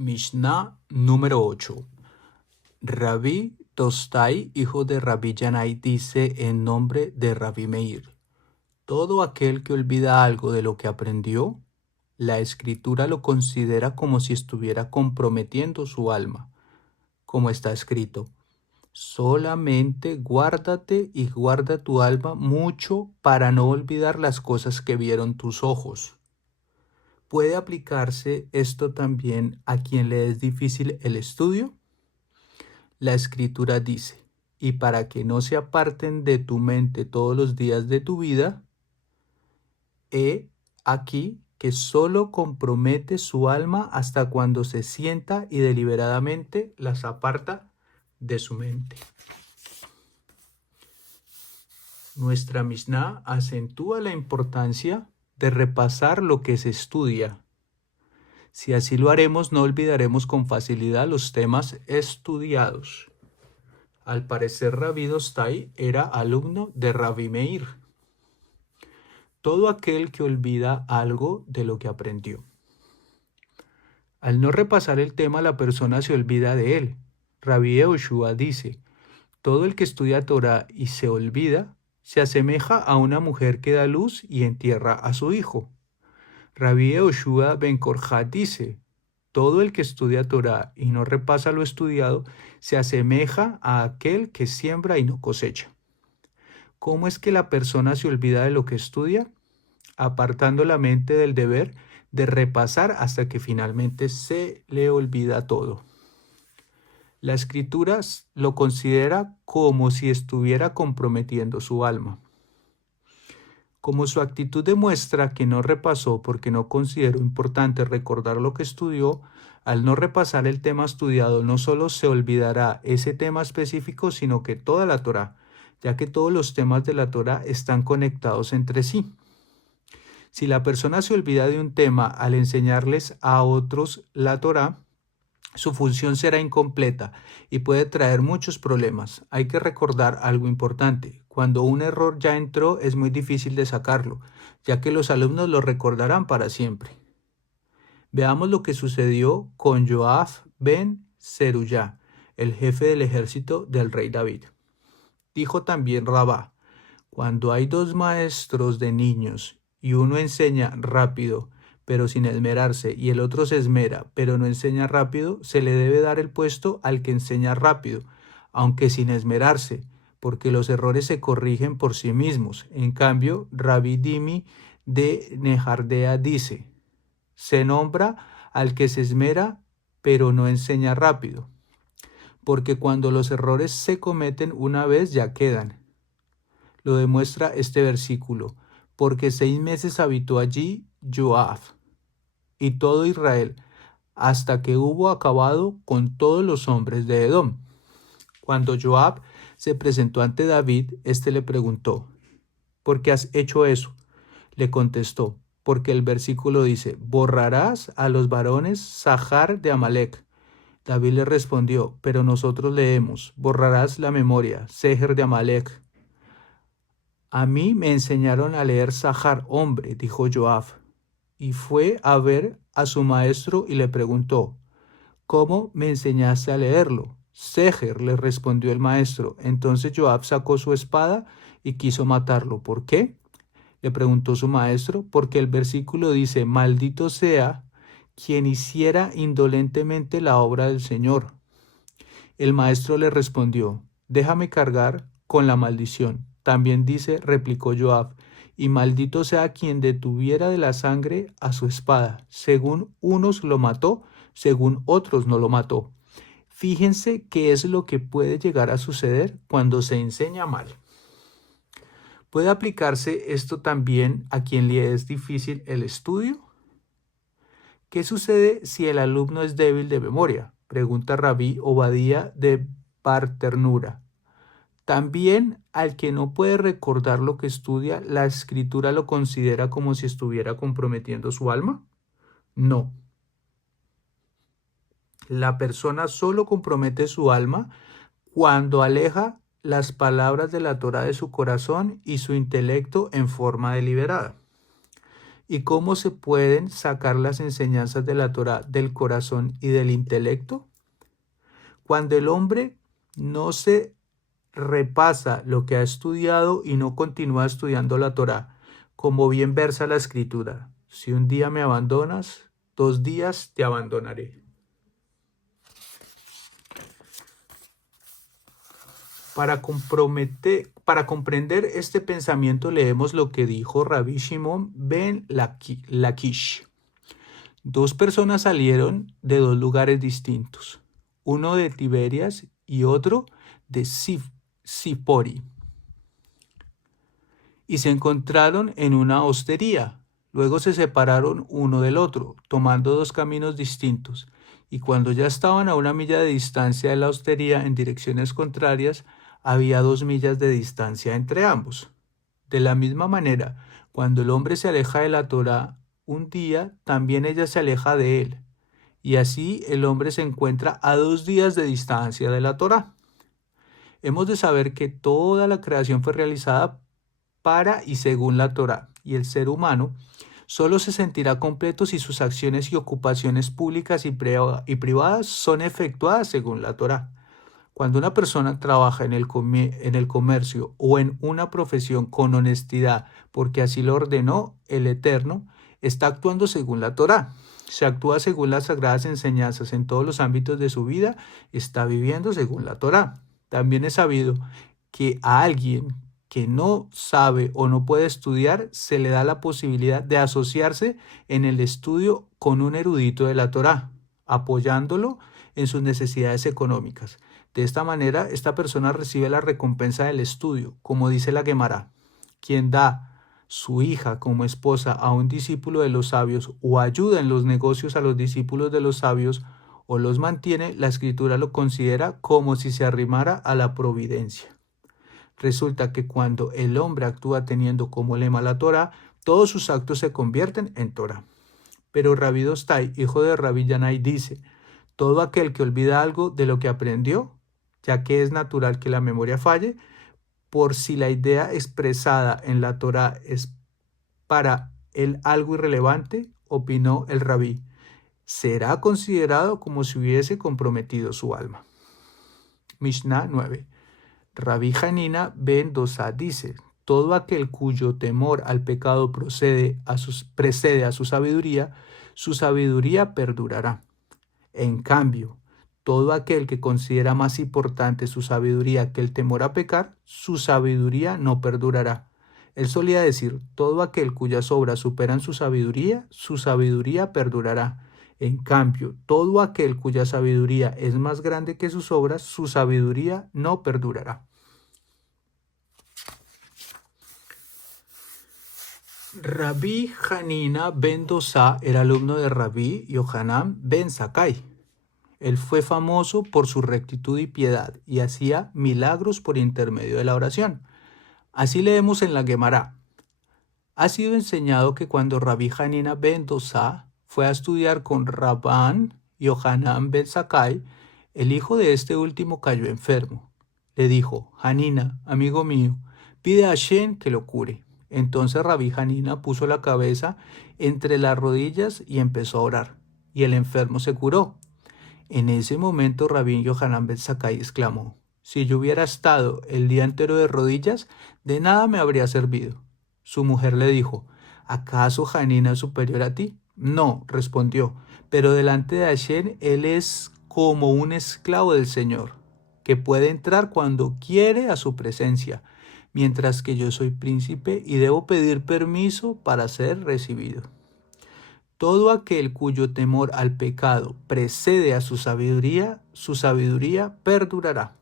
Mishnah número 8. Rabí Tostai, hijo de Rabí Yanai, dice en nombre de Rabí Meir: todo aquel que olvida algo de lo que aprendió, la escritura lo considera como si estuviera comprometiendo su alma, como está escrito: solamente guárdate y guarda tu alma mucho para no olvidar las cosas que vieron tus ojos. ¿Puede aplicarse esto también a quien le es difícil el estudio? La escritura dice: y para que no se aparten de tu mente todos los días de tu vida, he aquí que solo compromete su alma hasta cuando se sienta y deliberadamente las aparta de su mente. Nuestra Mishnah acentúa la importancia de repasar lo que se estudia. Si así lo haremos, no olvidaremos con facilidad los temas estudiados. Al parecer, Rabí Dostai era alumno de Rabí Meir. Todo aquel que olvida algo de lo que aprendió. Al no repasar el tema, la persona se olvida de él. Rabí Yehoshua dice: todo el que estudia Torah y se olvida, se asemeja a una mujer que da luz y entierra a su hijo. Rabí Yehoshua ben Korjá dice: todo el que estudia Torah y no repasa lo estudiado, se asemeja a aquel que siembra y no cosecha. ¿Cómo es que la persona se olvida de lo que estudia? Apartando la mente del deber de repasar hasta que finalmente se le olvida todo. La escritura lo considera como si estuviera comprometiendo su alma. Como su actitud demuestra que no repasó porque no consideró importante recordar lo que estudió, al no repasar el tema estudiado no solo se olvidará ese tema específico, sino que toda la Torá, ya que todos los temas de la Torá están conectados entre sí. Si la persona se olvida de un tema al enseñarles a otros la Torá, su función será incompleta y puede traer muchos problemas. Hay que recordar algo importante: cuando un error ya entró, es muy difícil de sacarlo, ya que los alumnos lo recordarán para siempre. Veamos lo que sucedió con Joab ben Zeruyá, el jefe del ejército del rey David. Dijo también Rabá: cuando hay dos maestros de niños y uno enseña rápido pero sin esmerarse, y el otro se esmera pero no enseña rápido, se le debe dar el puesto al que enseña rápido, aunque sin esmerarse, porque los errores se corrigen por sí mismos. En cambio, Rabí Dimi de Nejardea dice: se nombra al que se esmera pero no enseña rápido, porque cuando los errores se cometen una vez ya quedan. Lo demuestra este versículo: porque 6 meses habitó allí Joab y todo Israel, hasta que hubo acabado con todos los hombres de Edom. Cuando Joab se presentó ante David, éste le preguntó: ¿por qué has hecho eso? Le contestó: porque el versículo dice: borrarás a los varones Sahar de Amalek. David le respondió: pero nosotros leemos: borrarás la memoria, Seher de Amalek. A mí me enseñaron a leer Sahar, hombre, dijo Joab, y fue a ver a su maestro y le preguntó: ¿cómo me enseñaste a leerlo? Seher, le respondió el maestro. Entonces Joab sacó su espada y quiso matarlo. ¿Por qué? Le preguntó su maestro. Porque el versículo dice: maldito sea quien hiciera indolentemente la obra del Señor. El maestro le respondió: déjame cargar con la maldición. También dice, replicó Joab: y maldito sea quien detuviera de la sangre a su espada. Según unos lo mató, según otros no lo mató. Fíjense qué es lo que puede llegar a suceder cuando se enseña mal. ¿Puede aplicarse esto también a quien le es difícil el estudio? ¿Qué sucede si el alumno es débil de memoria? Pregunta Rabí Obadía de Barternura. También al que no puede recordar lo que estudia, ¿la escritura lo considera como si estuviera comprometiendo su alma? No. La persona solo compromete su alma cuando aleja las palabras de la Torá de su corazón y su intelecto en forma deliberada. ¿Y cómo se pueden sacar las enseñanzas de la Torá del corazón y del intelecto? Cuando el hombre no se repasa lo que ha estudiado y no continúa estudiando la Torá, como bien versa la Escritura. Si un día me abandonas, 2 días te abandonaré. Para comprender este pensamiento leemos lo que dijo Rabbi Shimon ben Lakish. 2 personas salieron de 2 lugares distintos, uno de Tiberias y otro de Sipori, y se encontraron en una hostería. Luego se separaron uno del otro, tomando 2 caminos distintos, y cuando ya estaban a 1 milla de distancia de la hostería en direcciones contrarias, había 2 millas de distancia entre ambos. De la misma manera, cuando el hombre se aleja de la Torá, un día también ella se aleja de él, y así el hombre se encuentra a 2 días de distancia de la Torá. Hemos de saber que toda la creación fue realizada para y según la Torá, y el ser humano solo se sentirá completo si sus acciones y ocupaciones públicas y privadas son efectuadas según la Torá. Cuando una persona trabaja en el comercio o en una profesión con honestidad, porque así lo ordenó el Eterno, está actuando según la Torá. Se actúa según las sagradas enseñanzas en todos los ámbitos de su vida, está viviendo según la Torá. También es sabido que a alguien que no sabe o no puede estudiar, se le da la posibilidad de asociarse en el estudio con un erudito de la Torá, apoyándolo en sus necesidades económicas. De esta manera, esta persona recibe la recompensa del estudio, como dice la Gemara. Quien da su hija como esposa a un discípulo de los sabios o ayuda en los negocios a los discípulos de los sabios o los mantiene, la Escritura lo considera como si se arrimara a la providencia. Resulta que cuando el hombre actúa teniendo como lema la Torá, todos sus actos se convierten en Torá. Pero Rabbi Dostai, hijo de Rabbi Yanai, dice: todo aquel que olvida algo de lo que aprendió, ya que es natural que la memoria falle, por si la idea expresada en la Torá es para él algo irrelevante, opinó el rabí, será considerado como si hubiese comprometido su alma. Mishnah 9. Rabí Hanina ben Dosa dice: todo aquel cuyo temor al pecado precede a su sabiduría perdurará. En cambio, todo aquel que considera más importante su sabiduría que el temor a pecar, su sabiduría no perdurará. Él solía decir: todo aquel cuyas obras superan su sabiduría perdurará. En cambio, todo aquel cuya sabiduría es más grande que sus obras, su sabiduría no perdurará. Rabí Hanina ben Dosa era alumno de Rabí Yohanan ben Zakkai. Él fue famoso por su rectitud y piedad y hacía milagros por intermedio de la oración. Así leemos en la Gemara. Ha sido enseñado que cuando Rabí Hanina ben Dosa fue a estudiar con Rabban Yohanan ben Zakkai, el hijo de este último cayó enfermo. Le dijo: Hanina, amigo mío, pide a Hashem que lo cure. Entonces Rabí Hanina puso la cabeza entre las rodillas y empezó a orar, y el enfermo se curó. En ese momento Rabí Yohanan ben Zakkai exclamó: si yo hubiera estado el día entero de rodillas, de nada me habría servido. Su mujer le dijo: ¿acaso Hanina es superior a ti? No, respondió, pero delante de Hashem él es como un esclavo del Señor, que puede entrar cuando quiere a su presencia, mientras que yo soy príncipe y debo pedir permiso para ser recibido. Todo aquel cuyo temor al pecado precede a su sabiduría perdurará.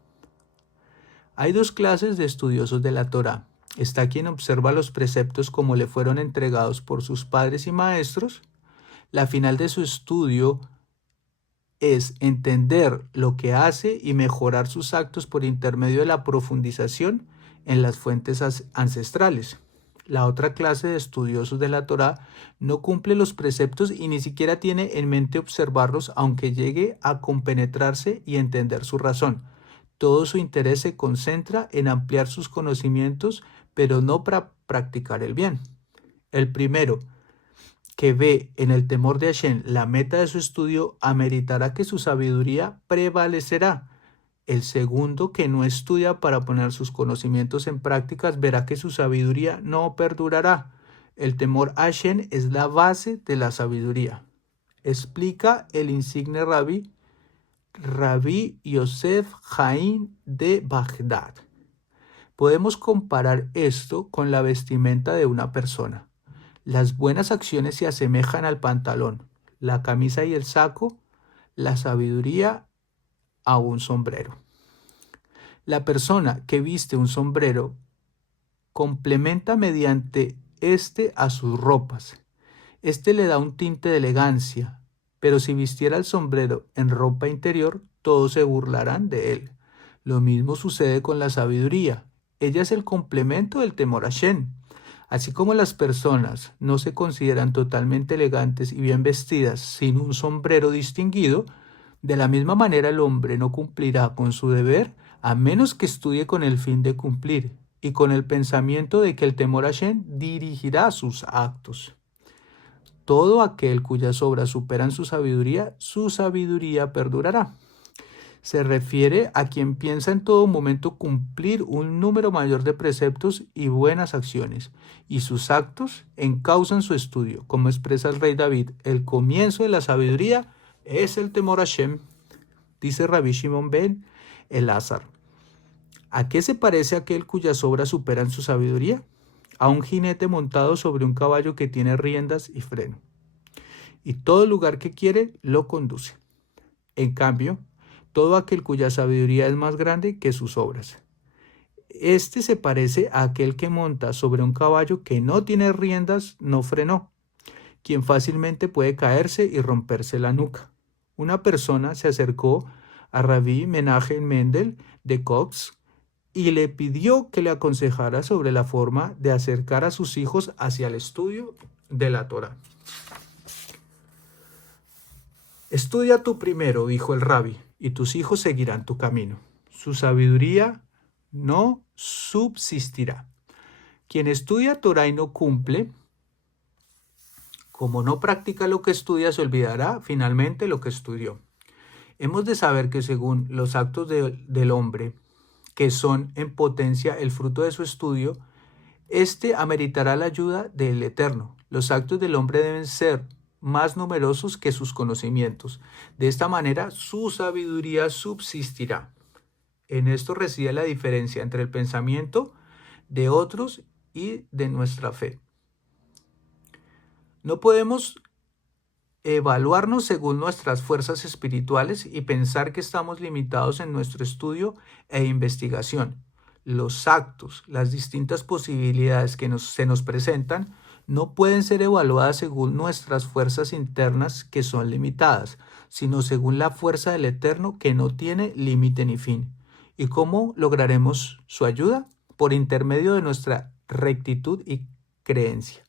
Hay 2 clases de estudiosos de la Torá. Está quien observa los preceptos como le fueron entregados por sus padres y maestros. La final de su estudio es entender lo que hace y mejorar sus actos por intermedio de la profundización en las fuentes ancestrales. La otra clase de estudiosos de la Torá no cumple los preceptos y ni siquiera tiene en mente observarlos, aunque llegue a compenetrarse y entender su razón. Todo su interés se concentra en ampliar sus conocimientos, pero no para practicar el bien. El primero que ve en el temor de Hashem la meta de su estudio, ameritará que su sabiduría prevalecerá. El segundo, que no estudia para poner sus conocimientos en prácticas, verá que su sabiduría no perdurará. El temor a Hashem es la base de la sabiduría. Explica el insigne Rabí Yosef Haim de Bagdad. Podemos comparar esto con la vestimenta de una persona. Las buenas acciones se asemejan al pantalón, la camisa y el saco, la sabiduría a un sombrero. La persona que viste un sombrero complementa mediante este a sus ropas. Este le da un tinte de elegancia, pero si vistiera el sombrero en ropa interior, todos se burlarán de él. Lo mismo sucede con la sabiduría. Ella es el complemento del temor a Hashem. Así como las personas no se consideran totalmente elegantes y bien vestidas sin un sombrero distinguido, de la misma manera el hombre no cumplirá con su deber a menos que estudie con el fin de cumplir y con el pensamiento de que el temor a Hashem dirigirá sus actos. Todo aquel cuyas obras superan su sabiduría perdurará. Se refiere a quien piensa en todo momento cumplir un número mayor de preceptos y buenas acciones, y sus actos encausan su estudio. Como expresa el rey David, el comienzo de la sabiduría es el temor a Hashem, dice Rabbi Shimon ben Elazar. ¿A qué se parece aquel cuyas obras superan su sabiduría? A un jinete montado sobre un caballo que tiene riendas y freno, y todo lugar que quiere lo conduce. En cambio, todo aquel cuya sabiduría es más grande que sus obras. Este se parece a aquel que monta sobre un caballo que no tiene riendas, no frenó, quien fácilmente puede caerse y romperse la nuca. Una persona se acercó a Rabbi Menachem Mendel de Kox y le pidió que le aconsejara sobre la forma de acercar a sus hijos hacia el estudio de la Torá. Estudia tú primero, dijo el rabí, y tus hijos seguirán tu camino. Su sabiduría no subsistirá. Quien estudia Torá y no cumple, como no practica lo que estudia, se olvidará finalmente lo que estudió. Hemos de saber que según los actos del hombre, que son en potencia el fruto de su estudio, éste ameritará la ayuda del Eterno. Los actos del hombre deben ser más numerosos que sus conocimientos. De esta manera, su sabiduría subsistirá. En esto reside la diferencia entre el pensamiento de otros y de nuestra fe. No podemos evaluarnos según nuestras fuerzas espirituales y pensar que estamos limitados en nuestro estudio e investigación. Los actos, las distintas posibilidades que se nos presentan, no pueden ser evaluadas según nuestras fuerzas internas que son limitadas, sino según la fuerza del Eterno que no tiene límite ni fin. ¿Y cómo lograremos su ayuda? Por intermedio de nuestra rectitud y creencia,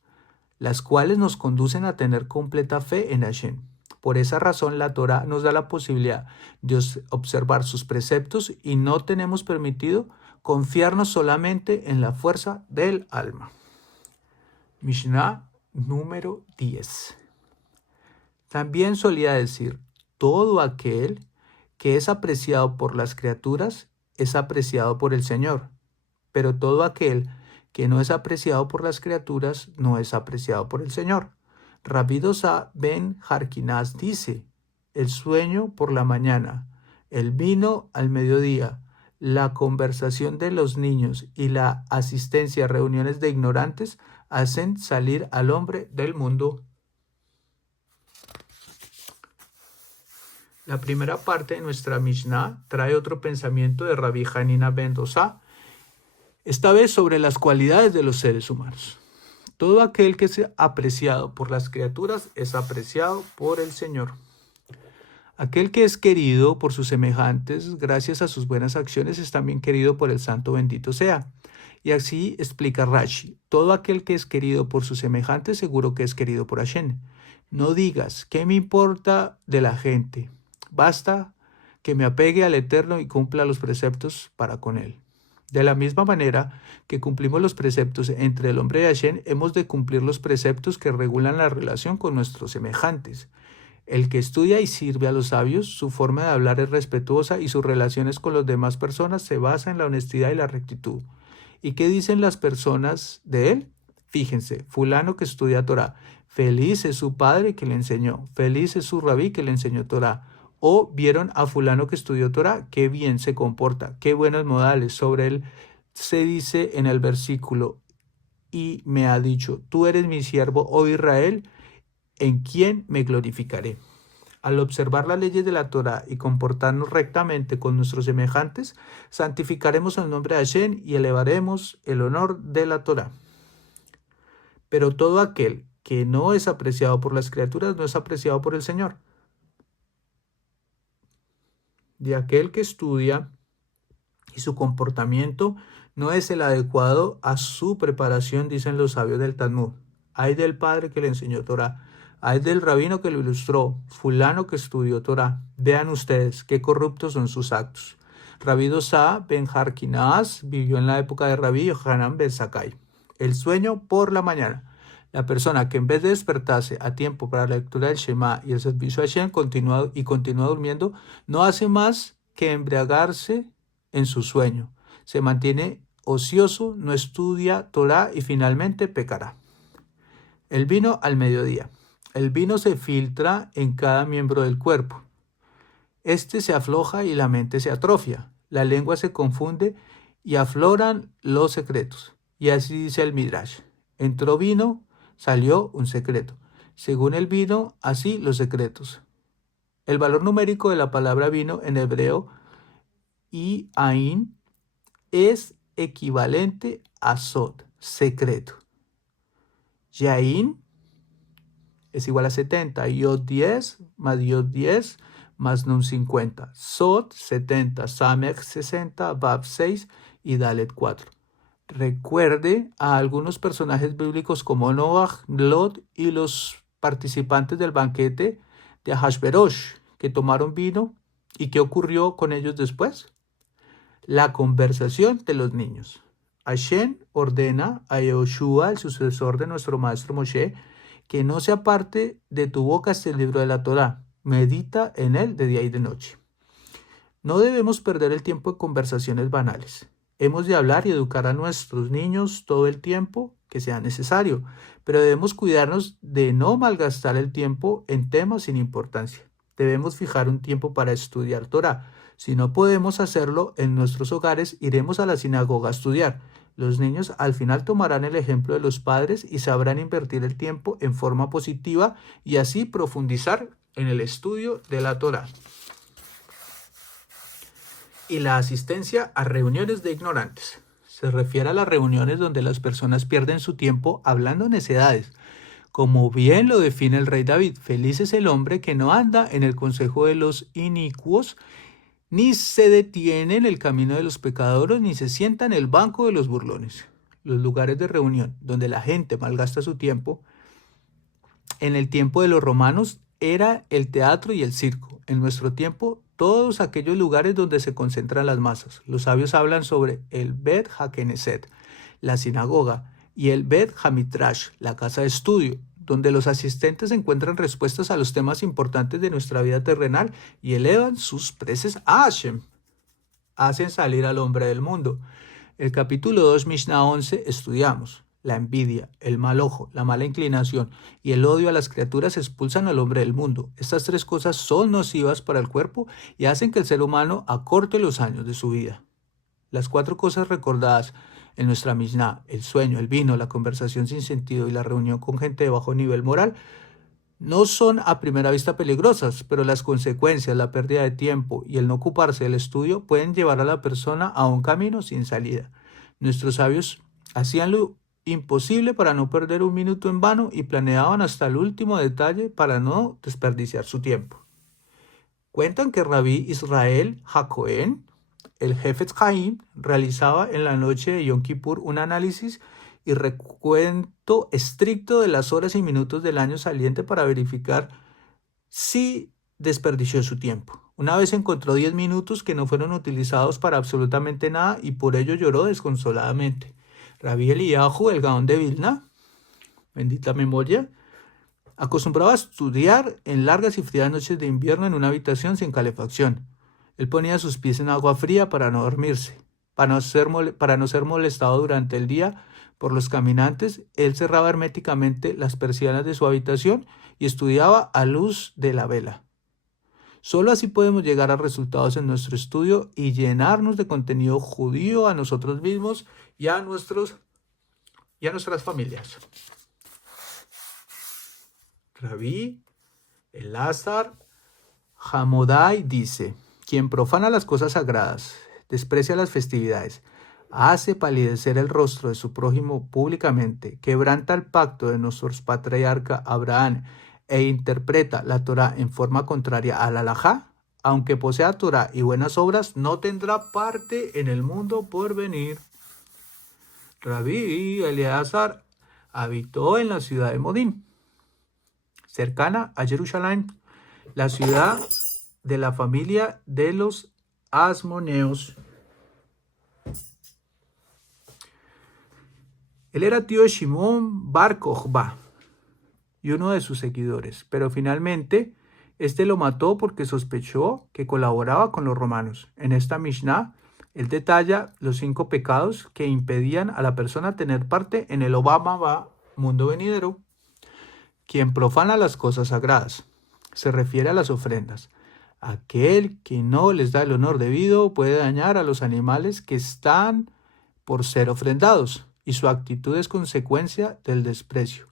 las cuales nos conducen a tener completa fe en Hashem. Por esa razón la Torá nos da la posibilidad de observar sus preceptos y no tenemos permitido confiarnos solamente en la fuerza del alma. Mishnah número 10. También solía decir, todo aquel que es apreciado por las criaturas es apreciado por el Señor, pero todo aquel que no es apreciado por las criaturas no es apreciado por el Señor. Rabbi Dosa ben Harkinas dice, el sueño por la mañana, el vino al mediodía, la conversación de los niños y la asistencia a reuniones de ignorantes hacen salir al hombre del mundo. La primera parte de nuestra Mishnah trae otro pensamiento de Rabbi Hanina ben Dosa, esta vez sobre las cualidades de los seres humanos. Todo aquel que es apreciado por las criaturas es apreciado por el Señor. Aquel que es querido por sus semejantes, gracias a sus buenas acciones, es también querido por el Santo bendito sea. Y así explica Rashi, todo aquel que es querido por sus semejantes, seguro que es querido por Hashem. No digas, ¿qué me importa de la gente? Basta que me apegue al Eterno y cumpla los preceptos para con él. De la misma manera que cumplimos los preceptos entre el hombre y Hashem, hemos de cumplir los preceptos que regulan la relación con nuestros semejantes. El que estudia y sirve a los sabios, su forma de hablar es respetuosa y sus relaciones con las demás personas se basan en la honestidad y la rectitud. ¿Y qué dicen las personas de él? Fíjense, fulano que estudia Torah, feliz es su padre que le enseñó, feliz es su rabí que le enseñó Torah. O vieron a fulano que estudió Torah, qué bien se comporta, qué buenos modales. Sobre él se dice en el versículo, y me ha dicho, tú eres mi siervo, oh Israel, en quien me glorificaré. Al observar las leyes de la Torah y comportarnos rectamente con nuestros semejantes, santificaremos el nombre de Hashem y elevaremos el honor de la Torah. Pero todo aquel que no es apreciado por las criaturas no es apreciado por el Señor. De aquel que estudia y su comportamiento no es el adecuado a su preparación, dicen los sabios del Talmud. Ay del padre que le enseñó Torah, ay del rabino que lo ilustró, fulano que estudió Torah. Vean ustedes qué corruptos son sus actos. Rabí Dosa ben Harkinas vivió en la época de Rabí Yohanan ben Zakkai. El sueño por la mañana. La persona que en vez de despertarse a tiempo para la lectura del Shema y el servicio a Hashem continúa durmiendo, no hace más que embriagarse en su sueño. Se mantiene ocioso, no estudia Torah y finalmente pecará. El vino al mediodía. El vino se filtra en cada miembro del cuerpo. Este se afloja y la mente se atrofia. La lengua se confunde y afloran los secretos. Y así dice el Midrash. Entró vino, salió un secreto. Según el vino, así los secretos. El valor numérico de la palabra vino en hebreo y ain es equivalente a sod, secreto. Yain es igual a 70, yod 10 más yod 10 más nun 50. Sod 70, Samech 60, Bab 6 y Dalet 4. Recuerde a algunos personajes bíblicos como Noach, Lot y los participantes del banquete de Ahasverosh que tomaron vino. ¿Y qué ocurrió con ellos después? La conversación de los niños. Hashem ordena a Yehoshua, el sucesor de nuestro maestro Moshe, que no se aparte de tu boca este libro de la Torá. Medita en él de día y de noche. No debemos perder el tiempo en conversaciones banales. Hemos de hablar y educar a nuestros niños todo el tiempo que sea necesario, pero debemos cuidarnos de no malgastar el tiempo en temas sin importancia. Debemos fijar un tiempo para estudiar Torah. Si no podemos hacerlo en nuestros hogares, iremos a la sinagoga a estudiar. Los niños al final tomarán el ejemplo de los padres y sabrán invertir el tiempo en forma positiva y así profundizar en el estudio de la Torah. Y la asistencia a reuniones de ignorantes. Se refiere a las reuniones donde las personas pierden su tiempo hablando necedades. Como bien lo define el rey David, feliz es el hombre que no anda en el consejo de los inicuos, ni se detiene en el camino de los pecadores, ni se sienta en el banco de los burlones. Los lugares de reunión donde la gente malgasta su tiempo, en el tiempo de los romanos, era el teatro y el circo. En nuestro tiempo, todos aquellos lugares donde se concentran las masas. Los sabios hablan sobre el Bet HaKnesset, la sinagoga, y el Bet HaMidrash, la casa de estudio, donde los asistentes encuentran respuestas a los temas importantes de nuestra vida terrenal y elevan sus preces a Hashem. Hacen salir al hombre del mundo. El capítulo 2, Mishnah 11, estudiamos. La envidia, el mal ojo, la mala inclinación y el odio a las criaturas expulsan al hombre del mundo. Estas tres cosas son nocivas para el cuerpo y hacen que el ser humano acorte los años de su vida. Las cuatro cosas recordadas en nuestra Mishnah, el sueño, el vino, la conversación sin sentido y la reunión con gente de bajo nivel moral, no son a primera vista peligrosas, pero las consecuencias, la pérdida de tiempo y el no ocuparse del estudio pueden llevar a la persona a un camino sin salida. Nuestros sabios hacían lo imposible para no perder un minuto en vano y planeaban hasta el último detalle para no desperdiciar su tiempo. Cuentan que Rabí Israel HaKohen, el Hefetz Haim, realizaba en la noche de Yom Kippur un análisis y recuento estricto de las horas y minutos del año saliente para verificar si desperdició su tiempo. Una vez encontró 10 minutos que no fueron utilizados para absolutamente nada y por ello lloró desconsoladamente. Rabí Eliyahu, el Gaón de Vilna, bendita memoria, acostumbraba a estudiar en largas y frías noches de invierno en una habitación sin calefacción. Él ponía sus pies en agua fría para no dormirse. Para no ser molestado durante el día por los caminantes, él cerraba herméticamente las persianas de su habitación y estudiaba a luz de la vela. Solo así podemos llegar a resultados en nuestro estudio y llenarnos de contenido judío a nosotros mismos y a nuestras familias. Rabí Elazar Hamodai dice: quien profana las cosas sagradas, desprecia las festividades, hace palidecer el rostro de su prójimo públicamente, quebranta el pacto de nuestros patriarca Abraham e interpreta la Torá en forma contraria al halajá, aunque posea Torá y buenas obras, no tendrá parte en el mundo por venir. Rabí Eleazar habitó en la ciudad de Modín, cercana a Jerusalén, la ciudad de la familia de los Asmoneos. Él era tío de Shimón Bar Kokhba y uno de sus seguidores, pero finalmente este lo mató porque sospechó que colaboraba con los romanos. En esta Mishnah, él detalla los 5 pecados que impedían a la persona tener parte en el Obama mundo venidero. Quien profana las cosas sagradas, se refiere a las ofrendas. Aquel que no les da el honor debido puede dañar a los animales que están por ser ofrendados, y su actitud es consecuencia del desprecio.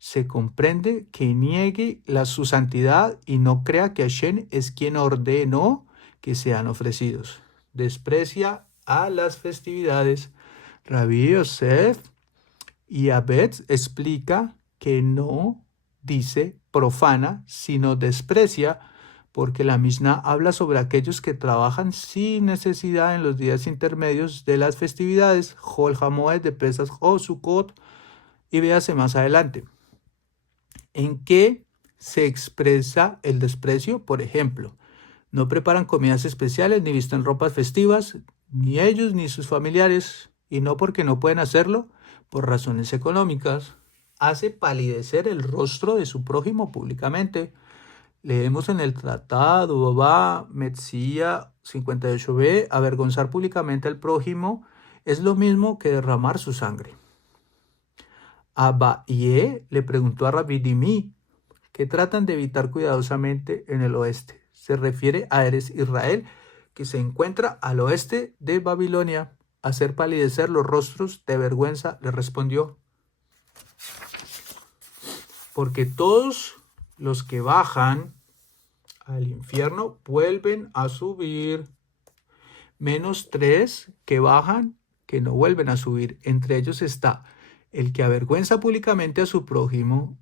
Se comprende que niegue su santidad y no crea que Hashem es quien ordenó que sean ofrecidos. Desprecia a las festividades. Rabí Yosef y Abed explica que no dice profana, sino desprecia, porque la Mishnah habla sobre aquellos que trabajan sin necesidad en los días intermedios de las festividades, Jol Hamoed de Pesach o Sukkot, y véase más adelante. ¿En qué se expresa el desprecio? Por ejemplo, no preparan comidas especiales ni visten ropas festivas, ni ellos ni sus familiares, y no porque no pueden hacerlo, por razones económicas. Hace palidecer el rostro de su prójimo públicamente. Leemos en el tratado Baba Metzia 58b, avergonzar públicamente al prójimo es lo mismo que derramar su sangre. Abaye le preguntó a Rabbi Dimi, que tratan de evitar cuidadosamente en el oeste. Se refiere a Eres Israel, que se encuentra al oeste de Babilonia. Hacer palidecer los rostros de vergüenza, le respondió. Porque todos los que bajan al infierno vuelven a subir, menos 3 que bajan que no vuelven a subir. Entre ellos está el que avergüenza públicamente a su prójimo.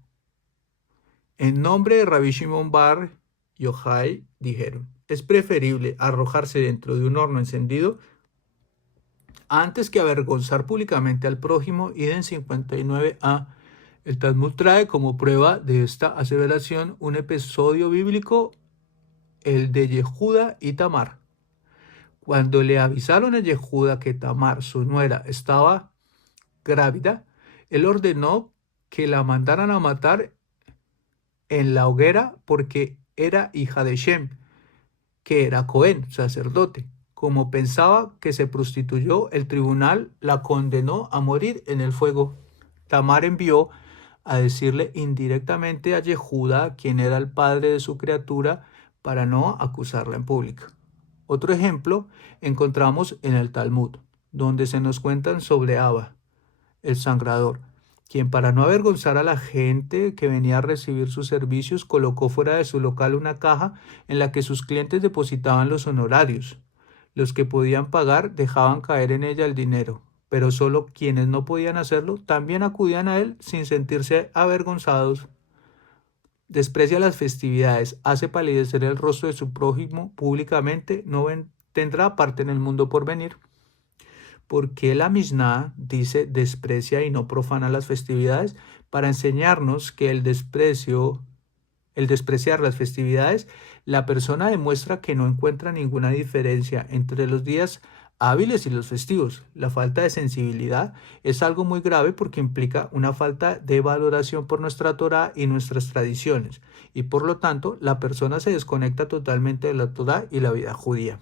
En nombre de Rabbi Shimon Bar Yochai dijeron: es preferible arrojarse dentro de un horno encendido antes que avergonzar públicamente al prójimo. Iden 59a. El Talmud trae como prueba de esta aseveración un episodio bíblico, el de Yehuda y Tamar. Cuando le avisaron a Yehuda que Tamar, su nuera, estaba grávida, él ordenó que la mandaran a matar en la hoguera porque era hija de Shem, que era Cohen, sacerdote. Como pensaba que se prostituyó, el tribunal la condenó a morir en el fuego. Tamar envió a decirle indirectamente a Yehuda quién era el padre de su criatura para no acusarla en público. Otro ejemplo encontramos en el Talmud, donde se nos cuentan sobre Abba, el sangrador, quien para no avergonzar a la gente que venía a recibir sus servicios, colocó fuera de su local una caja en la que sus clientes depositaban los honorarios. Los que podían pagar dejaban caer en ella el dinero, pero solo quienes no podían hacerlo también acudían a él sin sentirse avergonzados. Desprecia las festividades, hace palidecer el rostro de su prójimo públicamente, no tendrá parte en el mundo por venir. ¿Por qué la Mishnah dice desprecia y no profana las festividades? Para enseñarnos que el desprecio el despreciar las festividades, la persona demuestra que no encuentra ninguna diferencia entre los días hábiles y los festivos. La falta de sensibilidad es algo muy grave porque implica una falta de valoración por nuestra Torá y nuestras tradiciones, y por lo tanto la persona se desconecta totalmente de la Torá y la vida judía.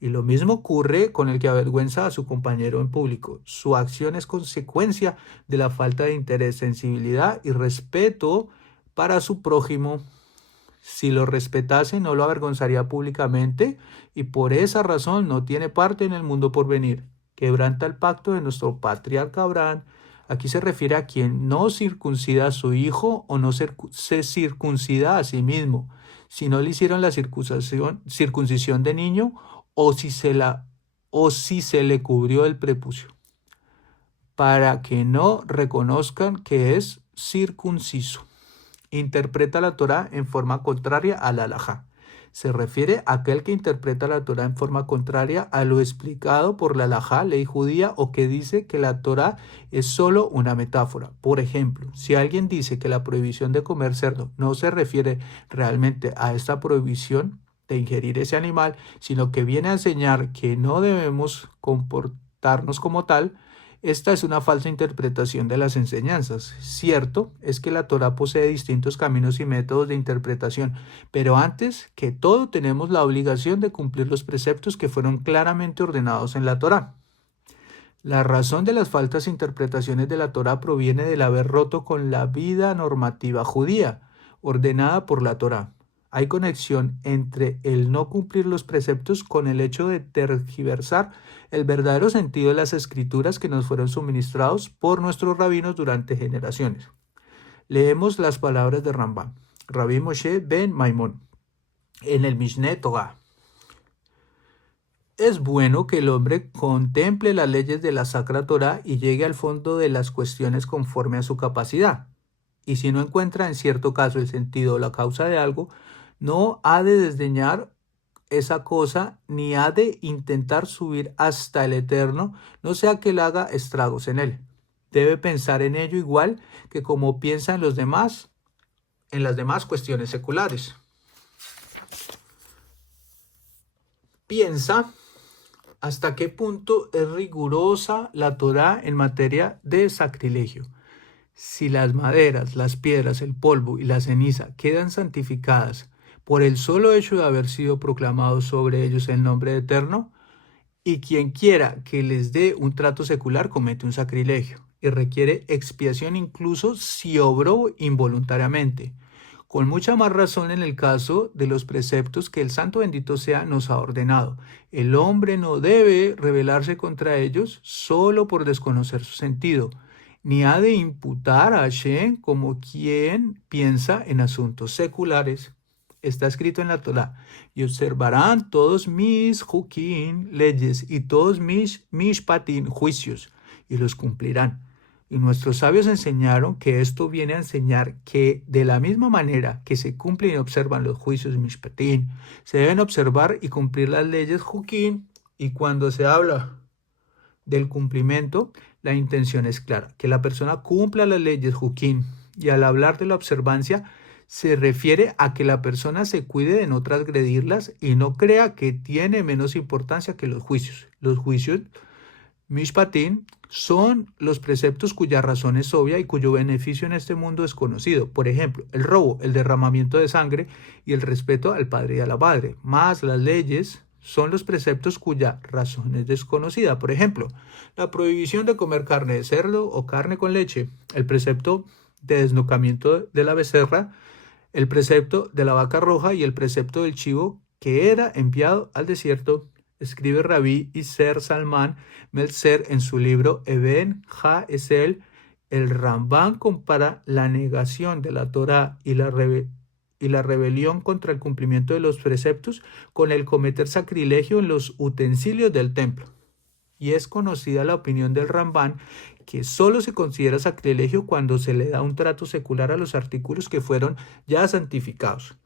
Y lo mismo ocurre con el que avergüenza a su compañero en público. Su acción es consecuencia de la falta de interés, sensibilidad y respeto para su prójimo. Si lo respetase, no lo avergonzaría públicamente y por esa razón no tiene parte en el mundo por venir. Quebranta el pacto de nuestro patriarca Abraham. Aquí se refiere a quien no circuncida a su hijo o no se circuncida a sí mismo, si no le hicieron la circuncisión de niño o si se le cubrió el prepucio, para que no reconozcan que es circunciso. Interpreta la Torá en forma contraria a la halajá. Se refiere a aquel que interpreta la Torá en forma contraria a lo explicado por la halajá, ley judía, o que dice que la Torá es solo una metáfora. Por ejemplo, si alguien dice que la prohibición de comer cerdo no se refiere realmente a esta prohibición de ingerir ese animal, sino que viene a enseñar que no debemos comportarnos como tal, esta es una falsa interpretación de las enseñanzas. Cierto es que la Torá posee distintos caminos y métodos de interpretación, pero antes que todo tenemos la obligación de cumplir los preceptos que fueron claramente ordenados en la Torá. La razón de las falsas interpretaciones de la Torá proviene del haber roto con la vida normativa judía, ordenada por la Torá. Hay conexión entre el no cumplir los preceptos con el hecho de tergiversar el verdadero sentido de las escrituras que nos fueron suministrados por nuestros rabinos durante generaciones. Leemos las palabras de Rambam, Rabbi Moshe ben Maimón, en el Mishneh Torah. Es bueno que el hombre contemple las leyes de la Sacra Torá y llegue al fondo de las cuestiones conforme a su capacidad. Y si no encuentra en cierto caso el sentido o la causa de algo, no ha de desdeñar esa cosa, ni ha de intentar subir hasta el Eterno, no sea que él haga estragos en él. Debe pensar en ello igual que como piensa en las demás cuestiones seculares. Piensa hasta qué punto es rigurosa la Torá en materia de sacrilegio. Si las maderas, las piedras, el polvo y la ceniza quedan santificadas por el solo hecho de haber sido proclamado sobre ellos el nombre eterno, y quien quiera que les dé un trato secular comete un sacrilegio y requiere expiación incluso si obró involuntariamente. Con mucha más razón en el caso de los preceptos que el Santo bendito sea nos ha ordenado. El hombre no debe rebelarse contra ellos solo por desconocer su sentido, ni ha de imputar a Hashem como quien piensa en asuntos seculares. Está escrito en la Torá, y observarán todos mis jukim, leyes, y todos mis mishpatim, juicios, y los cumplirán. Y nuestros sabios enseñaron que esto viene a enseñar que de la misma manera que se cumplen y observan los juicios mishpatim, se deben observar y cumplir las leyes jukim, y cuando se habla del cumplimiento, la intención es clara, que la persona cumpla las leyes jukim, y al hablar de la observancia, se refiere a que la persona se cuide de no transgredirlas y no crea que tiene menos importancia que los juicios. Los juicios Mishpatim son los preceptos cuya razón es obvia y cuyo beneficio en este mundo es conocido. Por ejemplo, el robo, el derramamiento de sangre y el respeto al padre y a la madre. Más las leyes son los preceptos cuya razón es desconocida. Por ejemplo, la prohibición de comer carne de cerdo o carne con leche, el precepto de desnucamiento de la becerra, el precepto de la vaca roja y el precepto del chivo que era enviado al desierto. Escribe Rabí Iser Salman Meltzer en su libro Eben Ha-Esel. El Rambam compara la negación de la Torá y la rebelión contra el cumplimiento de los preceptos con el cometer sacrilegio en los utensilios del templo. Y es conocida la opinión del Rambam que solo se considera sacrilegio cuando se le da un trato secular a los artículos que fueron ya santificados.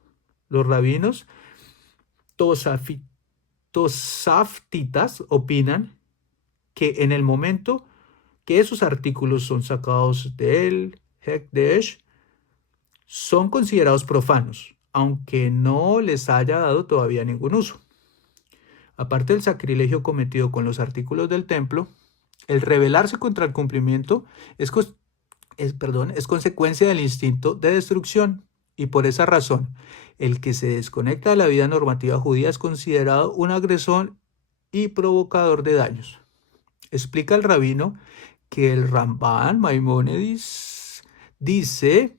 Los rabinos tosaftitas opinan que en el momento que esos artículos son sacados del Hekdesh, son considerados profanos, aunque no les haya dado todavía ningún uso. Aparte del sacrilegio cometido con los artículos del templo, el rebelarse contra el cumplimiento es consecuencia del instinto de destrucción, y por esa razón, el que se desconecta de la vida normativa judía es considerado un agresor y provocador de daños. Explica el rabino que el Ramban Maimónides dice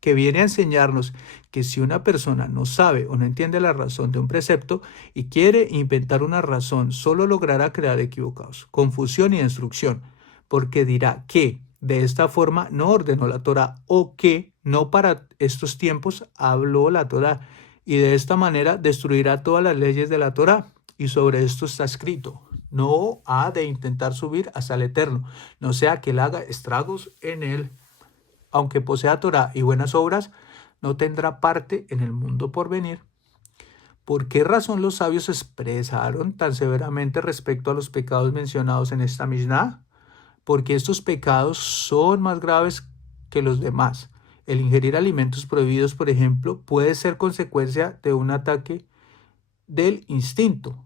que viene a enseñarnos que si una persona no sabe o no entiende la razón de un precepto y quiere inventar una razón, solo logrará crear equivocados, confusión y destrucción, porque dirá que de esta forma no ordenó la Torá o que no para estos tiempos habló la Torá, y de esta manera destruirá todas las leyes de la Torá. Y sobre esto está escrito: no ha de intentar subir hasta el Eterno, no sea que él haga estragos en él. Aunque posea Torá y buenas obras, no tendrá parte en el mundo por venir. ¿Por qué razón los sabios se expresaron tan severamente respecto a los pecados mencionados en esta Mishnah? Porque estos pecados son más graves que los demás. El ingerir alimentos prohibidos, por ejemplo, puede ser consecuencia de un ataque del instinto,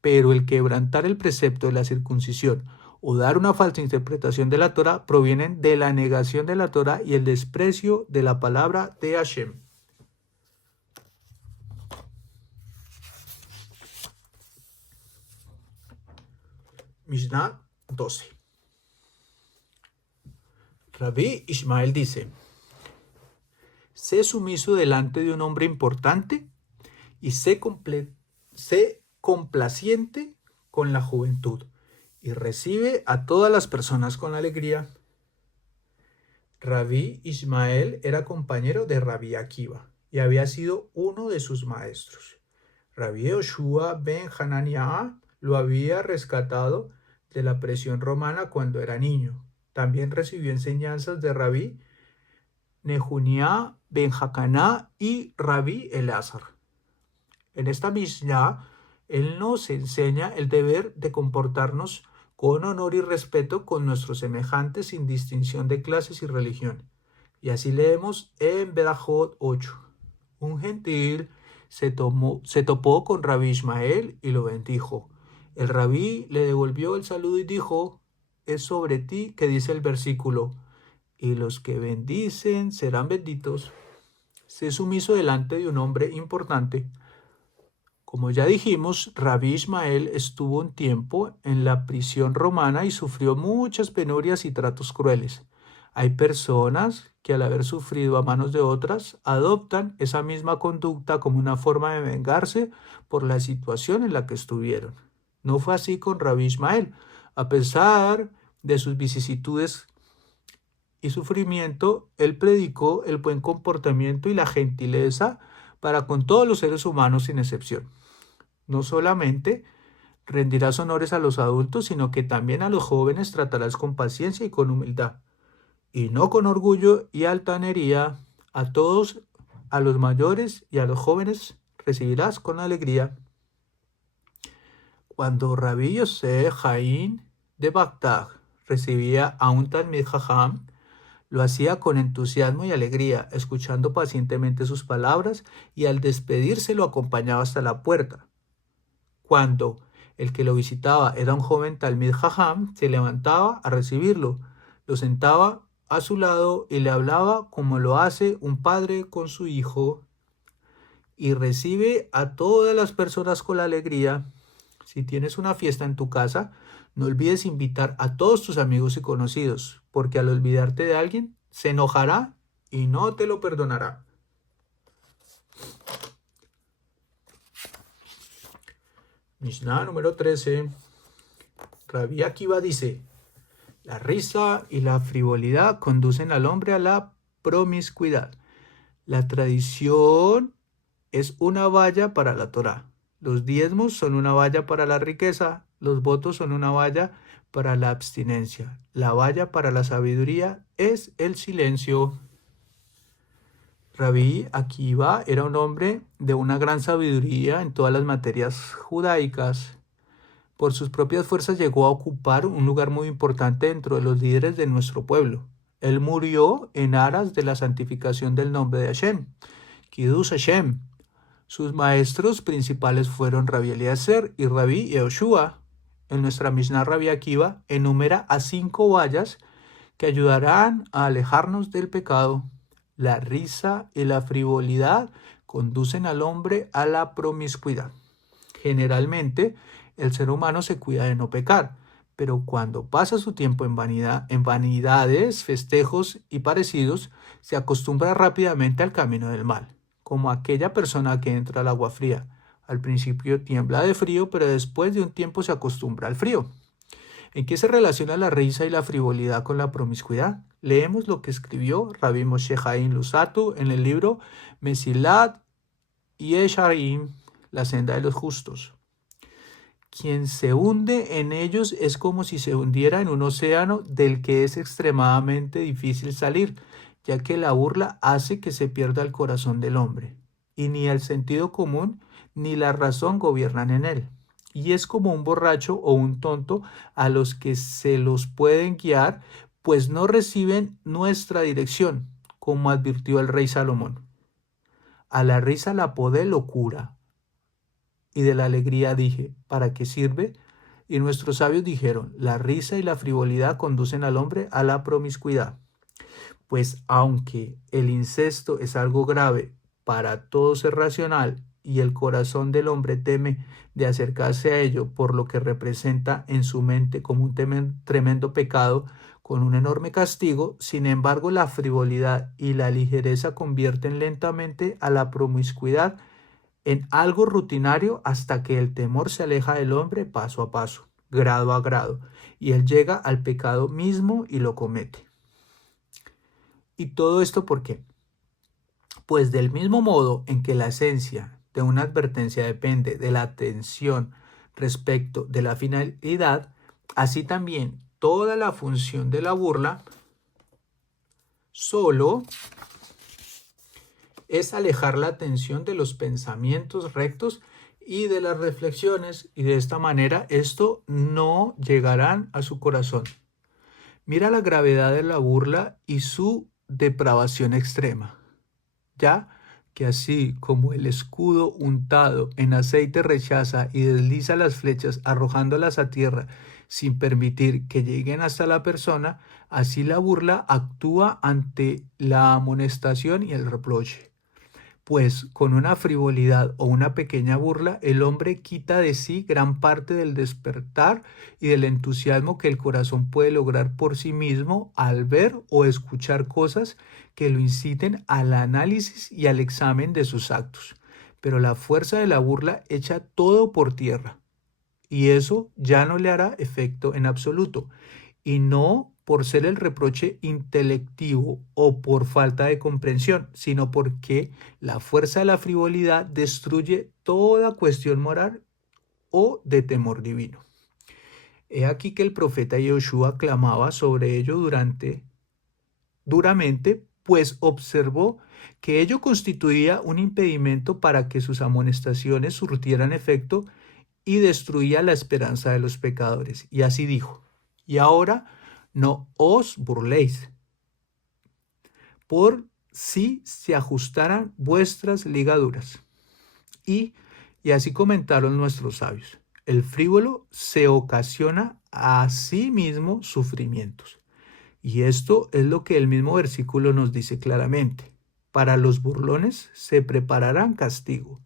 pero el quebrantar el precepto de la circuncisión o dar una falsa interpretación de la Torá provienen de la negación de la Torá y el desprecio de la palabra de Hashem. Mishnah 12. Rabí Ishmael dice: sé sumiso delante de un hombre importante y sé complaciente con la juventud, y recibe a todas las personas con alegría. Rabí Ishmael era compañero de Rabí Akiva y había sido uno de sus maestros. Rabí Yoshua ben Hananiah lo había rescatado de la presión romana cuando era niño. También recibió enseñanzas de Rabí Nehuniah ben Hacaná y Rabí Elazar. En esta Mishnah, él nos enseña el deber de comportarnos con honor y respeto con nuestros semejantes sin distinción de clases y religión. Y así leemos en Berajot 8. Un gentil se topó con Rabí Ishmael y lo bendijo. El rabí le devolvió el saludo y dijo: es sobre ti que dice el versículo: y los que bendicen serán benditos. Sé sumiso delante de un hombre importante. Como ya dijimos, Rabí Ishmael estuvo un tiempo en la prisión romana y sufrió muchas penurias y tratos crueles. Hay personas que, al haber sufrido a manos de otras, adoptan esa misma conducta como una forma de vengarse por la situación en la que estuvieron. No fue así con Rabí Ishmael. A pesar de sus vicisitudes y sufrimiento, él predicó el buen comportamiento y la gentileza para con todos los seres humanos sin excepción. No solamente rendirás honores a los adultos, sino que también a los jóvenes tratarás con paciencia y con humildad, y no con orgullo y altanería. A todos, a los mayores y a los jóvenes, recibirás con alegría. Cuando Rabí Yosef Jaín de Bagdad recibía a un Talmid Jajam, lo hacía con entusiasmo y alegría, escuchando pacientemente sus palabras, y al despedirse lo acompañaba hasta la puerta. Cuando el que lo visitaba era un joven Talmid Jajam, se levantaba a recibirlo, lo sentaba a su lado y le hablaba como lo hace un padre con su hijo, y recibe a todas las personas con alegría. Si tienes una fiesta en tu casa, no olvides invitar a todos tus amigos y conocidos, porque al olvidarte de alguien, se enojará y no te lo perdonará. Mishnah número 13. Rabí Akiva dice: la risa y la frivolidad conducen al hombre a la promiscuidad. La tradición es una valla para la Torá. Los diezmos son una valla para la riqueza. Los votos son una valla para la abstinencia. La valla para la sabiduría es el silencio. Rabí Akiva era un hombre de una gran sabiduría en todas las materias judaicas. Por sus propias fuerzas llegó a ocupar un lugar muy importante dentro de los líderes de nuestro pueblo. Él murió en aras de la santificación del nombre de Hashem. Kiddush Hashem. Sus maestros principales fueron Rabbi Eliezer y Rabbi Yehoshua. En nuestra Mishnah, Rabbi Akiva enumera a 5 vallas que ayudarán a alejarnos del pecado. La risa y la frivolidad conducen al hombre a la promiscuidad. Generalmente, el ser humano se cuida de no pecar, pero cuando pasa su tiempo en vanidades, festejos y parecidos, se acostumbra rápidamente al camino del mal, como aquella persona que entra al agua fría. Al principio tiembla de frío, pero después de un tiempo se acostumbra al frío. ¿En qué se relaciona la risa y la frivolidad con la promiscuidad? Leemos lo que escribió Rabbi Moshe Chaim Luzzatto en el libro Mesilat Yesharim, la senda de los justos. Quien se hunde en ellos es como si se hundiera en un océano del que es extremadamente difícil salir, ya que la burla hace que se pierda el corazón del hombre, y ni el sentido común ni la razón gobiernan en él. Y es como un borracho o un tonto a los que se los pueden guiar, pues no reciben nuestra dirección, como advirtió el rey Salomón. A la risa la apodé locura, y de la alegría dije, ¿para qué sirve? Y nuestros sabios dijeron, la risa y la frivolidad conducen al hombre a la promiscuidad. Pues aunque el incesto es algo grave para todo ser racional y el corazón del hombre teme de acercarse a ello por lo que representa en su mente como un tremendo pecado con un enorme castigo, sin embargo la frivolidad y la ligereza convierten lentamente a la promiscuidad en algo rutinario hasta que el temor se aleja del hombre paso a paso, grado a grado, y él llega al pecado mismo y lo comete. ¿Y todo esto por qué? Pues del mismo modo en que la esencia de una advertencia depende de la atención respecto de la finalidad, así también toda la función de la burla solo es alejar la atención de los pensamientos rectos y de las reflexiones, y de esta manera esto no llegarán a su corazón. Mira la gravedad de la burla y su depravación extrema, ya que así como el escudo untado en aceite rechaza y desliza las flechas arrojándolas a tierra sin permitir que lleguen hasta la persona, así la burla actúa ante la amonestación y el reproche. Pues con una frivolidad o una pequeña burla, el hombre quita de sí gran parte del despertar y del entusiasmo que el corazón puede lograr por sí mismo al ver o escuchar cosas que lo inciten al análisis y al examen de sus actos. Pero la fuerza de la burla echa todo por tierra, y eso ya no le hará efecto en absoluto, y no por ser el reproche intelectivo o por falta de comprensión, sino porque la fuerza de la frivolidad destruye toda cuestión moral o de temor divino. He aquí que el profeta Yehoshua clamaba sobre ello duramente, pues observó que ello constituía un impedimento para que sus amonestaciones surtieran efecto y destruía la esperanza de los pecadores. Y así dijo, y ahora no os burléis, por si se ajustaran vuestras ligaduras. Y así comentaron nuestros sabios, el frívolo se ocasiona a sí mismo sufrimientos. Y esto es lo que el mismo versículo nos dice claramente. Para los burlones se prepararán castigo,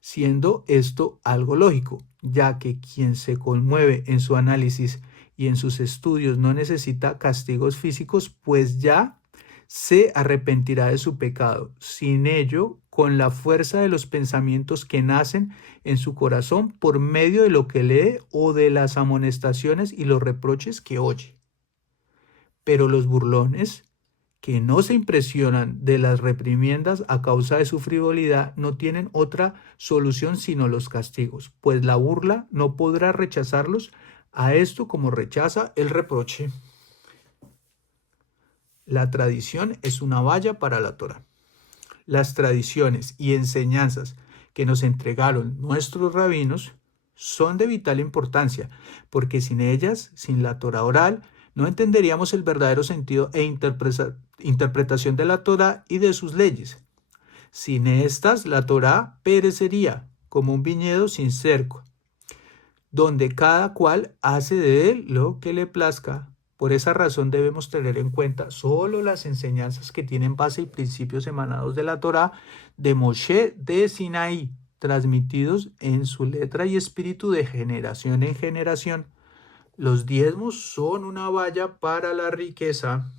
siendo esto algo lógico, ya que quien se conmueve en su análisis y en sus estudios no necesita castigos físicos, pues ya se arrepentirá de su pecado. Sin ello, con la fuerza de los pensamientos que nacen en su corazón por medio de lo que lee o de las amonestaciones y los reproches que oye. Pero los burlones, que no se impresionan de las reprimiendas a causa de su frivolidad, no tienen otra solución sino los castigos, pues la burla no podrá rechazarlos a esto como rechaza el reproche. La tradición es una valla para la Torá. Las tradiciones y enseñanzas que nos entregaron nuestros rabinos son de vital importancia, porque sin ellas, sin la Torá oral, No entenderíamos el verdadero sentido e interpretación de la Torá y de sus leyes. Sin estas, la Torá perecería como un viñedo sin cerco, donde cada cual hace de él lo que le plazca. Por esa razón debemos tener en cuenta solo las enseñanzas que tienen base y principios emanados de la Torá de Moshe de Sinaí, transmitidos en su letra y espíritu de generación en generación. Los diezmos son una valla para la riqueza.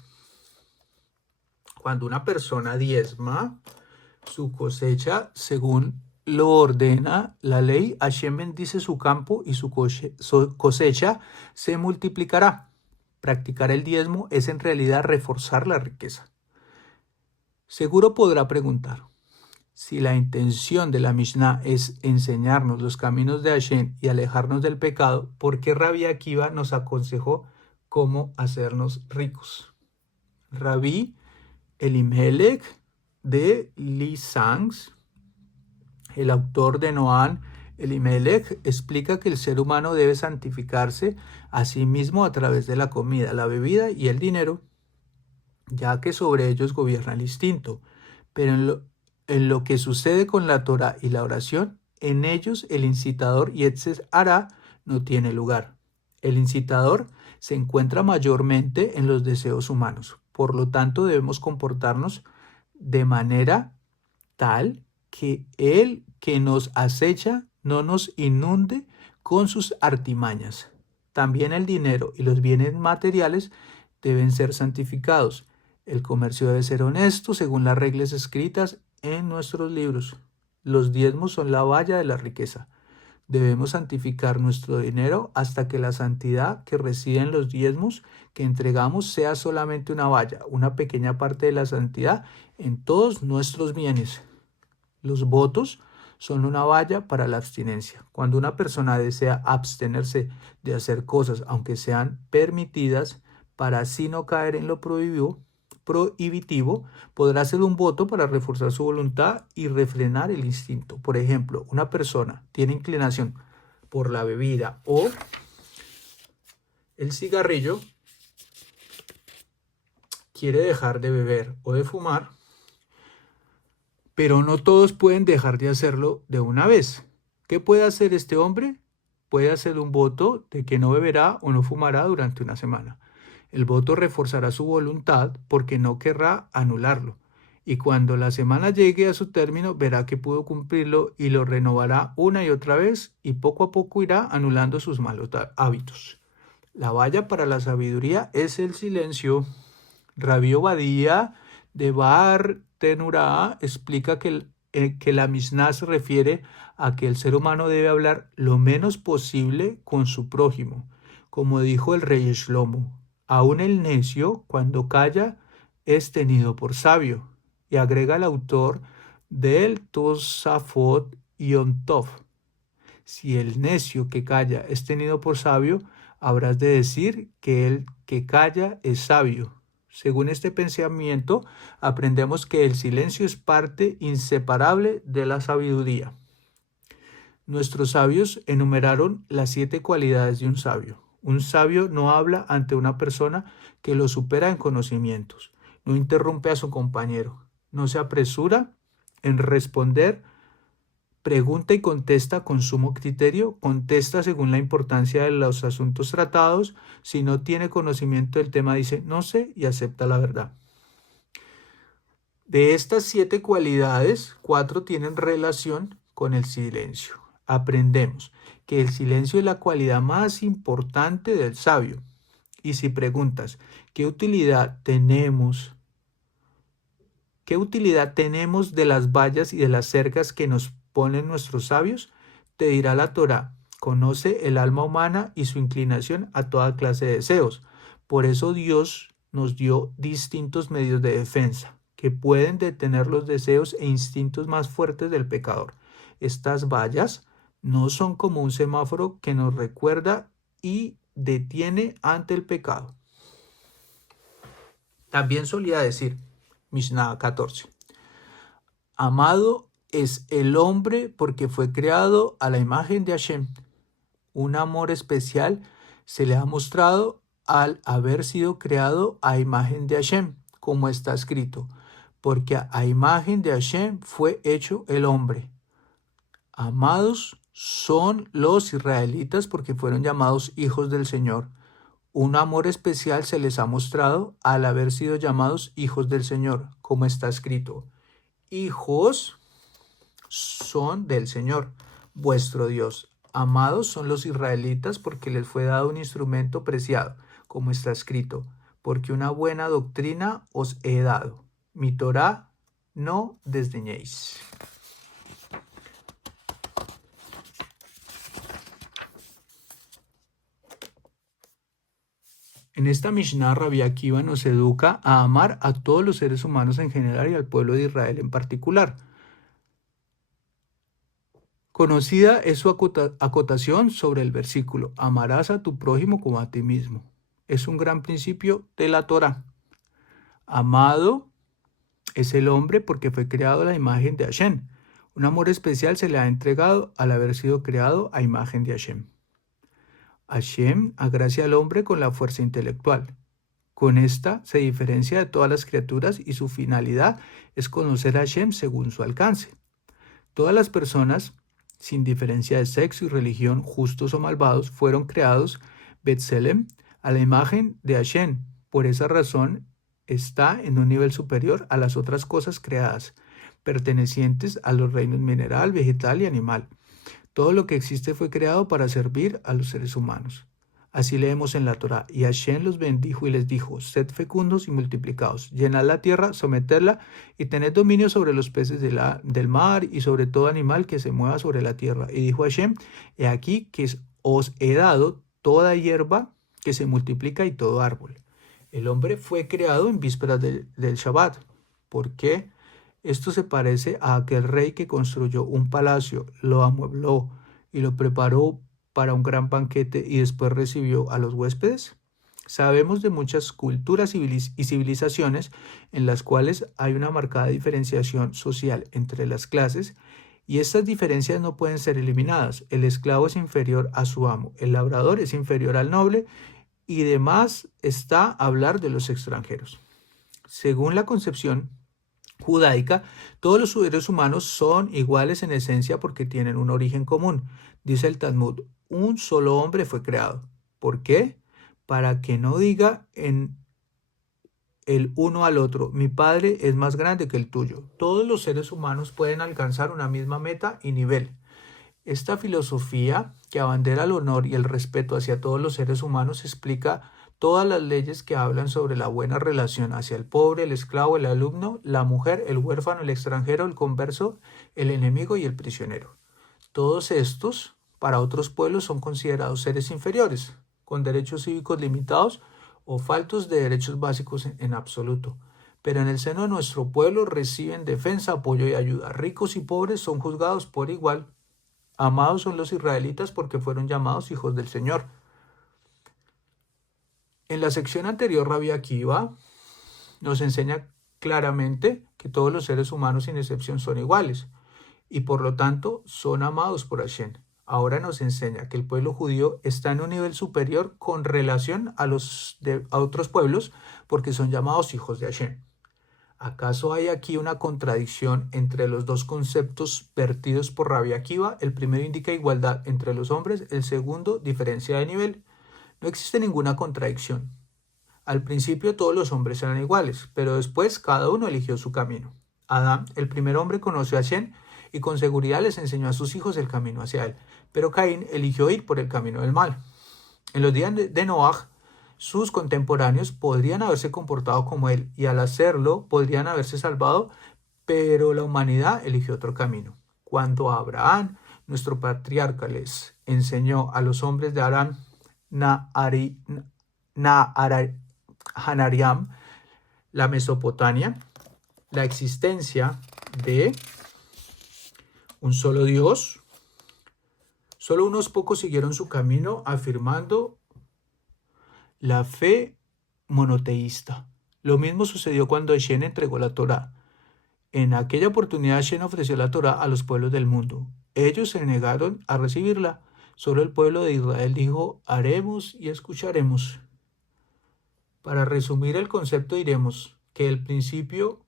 Cuando una persona diezma su cosecha según lo ordena la ley, Hashem bendice su campo y su cosecha se multiplicará. Practicar el diezmo es en realidad reforzar la riqueza. Seguro podrá preguntar, si la intención de la Mishnah es enseñarnos los caminos de Hashem y alejarnos del pecado, ¿por qué Rabbi Akiva nos aconsejó cómo hacernos ricos? Rabbi Elimelech de Lisangs, el autor de Noam Elimelech, explica que el ser humano debe santificarse a sí mismo a través de la comida, la bebida y el dinero, ya que sobre ellos gobierna el instinto. Pero en lo que sucede con la Torah y la oración, en ellos el incitador Yetzer Hará no tiene lugar. El incitador se encuentra mayormente en los deseos humanos. Por lo tanto, debemos comportarnos de manera tal que el que nos acecha no nos inunde con sus artimañas. También el dinero y los bienes materiales deben ser santificados. El comercio debe ser honesto según las reglas escritas en nuestros libros. Los diezmos son la valla de la riqueza. Debemos santificar nuestro dinero hasta que la santidad que reside en los diezmos que entregamos sea solamente una valla, una pequeña parte de la santidad en todos nuestros bienes. Los votos son una valla para la abstinencia. Cuando una persona desea abstenerse de hacer cosas, aunque sean permitidas, para así no caer en lo prohibitivo, podrá hacer un voto para reforzar su voluntad y refrenar el instinto. Por ejemplo, una persona tiene inclinación por la bebida o el cigarrillo, quiere dejar de beber o de fumar, pero no todos pueden dejar de hacerlo de una vez. ¿Qué puede hacer este hombre? Puede hacer un voto de que no beberá o no fumará durante una semana. El voto reforzará su voluntad porque no querrá anularlo. Y cuando la semana llegue a su término, verá que pudo cumplirlo y lo renovará una y otra vez y poco a poco irá anulando sus malos hábitos. La valla para la sabiduría es el silencio. Rabbi Obadía de Bar Tenurá explica que la Mishnah se refiere a que el ser humano debe hablar lo menos posible con su prójimo. Como dijo el rey Shlomo, aún el necio, cuando calla, es tenido por sabio. Y agrega el autor del Tosafot Yom Tov, si el necio que calla es tenido por sabio, habrás de decir que el que calla es sabio. Según este pensamiento, aprendemos que el silencio es parte inseparable de la sabiduría. Nuestros sabios enumeraron las 7 cualidades de un sabio. Un sabio no habla ante una persona que lo supera en conocimientos, no interrumpe a su compañero, no se apresura en responder, pregunta y contesta con sumo criterio, contesta según la importancia de los asuntos tratados, si no tiene conocimiento del tema dice no sé y acepta la verdad. De estas 7 cualidades, 4 tienen relación con el silencio. Aprendemos que el silencio es la cualidad más importante del sabio. Y si preguntas, ¿qué utilidad tenemos de las vallas y de las cercas que nos ponen nuestros sabios? Te dirá la Torá, conoce el alma humana y su inclinación a toda clase de deseos. Por eso Dios nos dio distintos medios de defensa que pueden detener los deseos e instintos más fuertes del pecador. Estas vallas no son como un semáforo que nos recuerda y detiene ante el pecado. También solía decir, Mishnah 14, amado es el hombre porque fue creado a la imagen de Hashem. Un amor especial se le ha mostrado al haber sido creado a imagen de Hashem, como está escrito, porque a imagen de Hashem fue hecho el hombre. Amados son los israelitas porque fueron llamados hijos del Señor. Un amor especial se les ha mostrado al haber sido llamados hijos del Señor, como está escrito. Hijos son del Señor, vuestro Dios. Amados son los israelitas porque les fue dado un instrumento preciado, como está escrito, porque una buena doctrina os he dado. Mi Torá no desdeñéis. En esta Mishnah, Rabbi Akiva nos educa a amar a todos los seres humanos en general y al pueblo de Israel en particular. Conocida es su acotación sobre el versículo, amarás a tu prójimo como a ti mismo. Es un gran principio de la Torá. Amado es el hombre porque fue creado a la imagen de Hashem. Un amor especial se le ha entregado al haber sido creado a imagen de Hashem. Hashem agracia al hombre con la fuerza intelectual. Con esta se diferencia de todas las criaturas y su finalidad es conocer a Hashem según su alcance. Todas las personas, sin diferencia de sexo y religión, justos o malvados, fueron creados Betselem a la imagen de Hashem. Por esa razón está en un nivel superior a las otras cosas creadas, pertenecientes a los reinos mineral, vegetal y animal. Todo lo que existe fue creado para servir a los seres humanos. Así leemos en la Torá, y Hashem los bendijo y les dijo, sed fecundos y multiplicaos, llenad la tierra, sometedla y tened dominio sobre los peces del mar y sobre todo animal que se mueva sobre la tierra. Y dijo Hashem, he aquí que os he dado toda hierba que se multiplica y todo árbol. El hombre fue creado en vísperas del Shabbat. ¿Por qué? Esto se parece a aquel rey que construyó un palacio, lo amuebló y lo preparó para un gran banquete y después recibió a los huéspedes. Sabemos de muchas culturas y civilizaciones en las cuales hay una marcada diferenciación social entre las clases y estas diferencias no pueden ser eliminadas. El esclavo es inferior a su amo, el labrador es inferior al noble y demás está hablar de los extranjeros. Según la concepción judaica, todos los seres humanos son iguales en esencia porque tienen un origen común. Dice el Talmud, un solo hombre fue creado. ¿Por qué? Para que no diga en el uno al otro, mi padre es más grande que el tuyo. Todos los seres humanos pueden alcanzar una misma meta y nivel. Esta filosofía que abandera el honor y el respeto hacia todos los seres humanos explica todas las leyes que hablan sobre la buena relación hacia el pobre, el esclavo, el alumno, la mujer, el huérfano, el extranjero, el converso, el enemigo y el prisionero. Todos estos, para otros pueblos, son considerados seres inferiores, con derechos cívicos limitados o faltos de derechos básicos en absoluto. Pero en el seno de nuestro pueblo reciben defensa, apoyo y ayuda. Ricos y pobres son juzgados por igual. Amados son los israelitas porque fueron llamados hijos del Señor. En la sección anterior, Rabbi Akiva nos enseña claramente que todos los seres humanos sin excepción son iguales y por lo tanto son amados por Hashem. Ahora nos enseña que el pueblo judío está en un nivel superior con relación a otros pueblos porque son llamados hijos de Hashem. ¿Acaso hay aquí una contradicción entre los dos conceptos vertidos por Rabbi Akiva? El primero indica igualdad entre los hombres, el segundo diferencia de nivel. No existe ninguna contradicción. Al principio todos los hombres eran iguales, pero después cada uno eligió su camino. Adán, el primer hombre, conoció a Hashem y con seguridad les enseñó a sus hijos el camino hacia él. Pero Caín eligió ir por el camino del mal. En los días de Noaj, sus contemporáneos podrían haberse comportado como él y al hacerlo podrían haberse salvado, pero la humanidad eligió otro camino. Cuando Abraham, nuestro patriarca, les enseñó a los hombres de Aram, Hanariam, la Mesopotamia, la existencia de un solo Dios, solo unos pocos siguieron su camino afirmando la fe monoteísta. Lo mismo sucedió cuando Hashem entregó la Torá. En aquella oportunidad Hashem ofreció la Torá a los pueblos del mundo. Ellos se negaron a recibirla. Solo el pueblo de Israel dijo, haremos y escucharemos. Para resumir el concepto diremos que al principio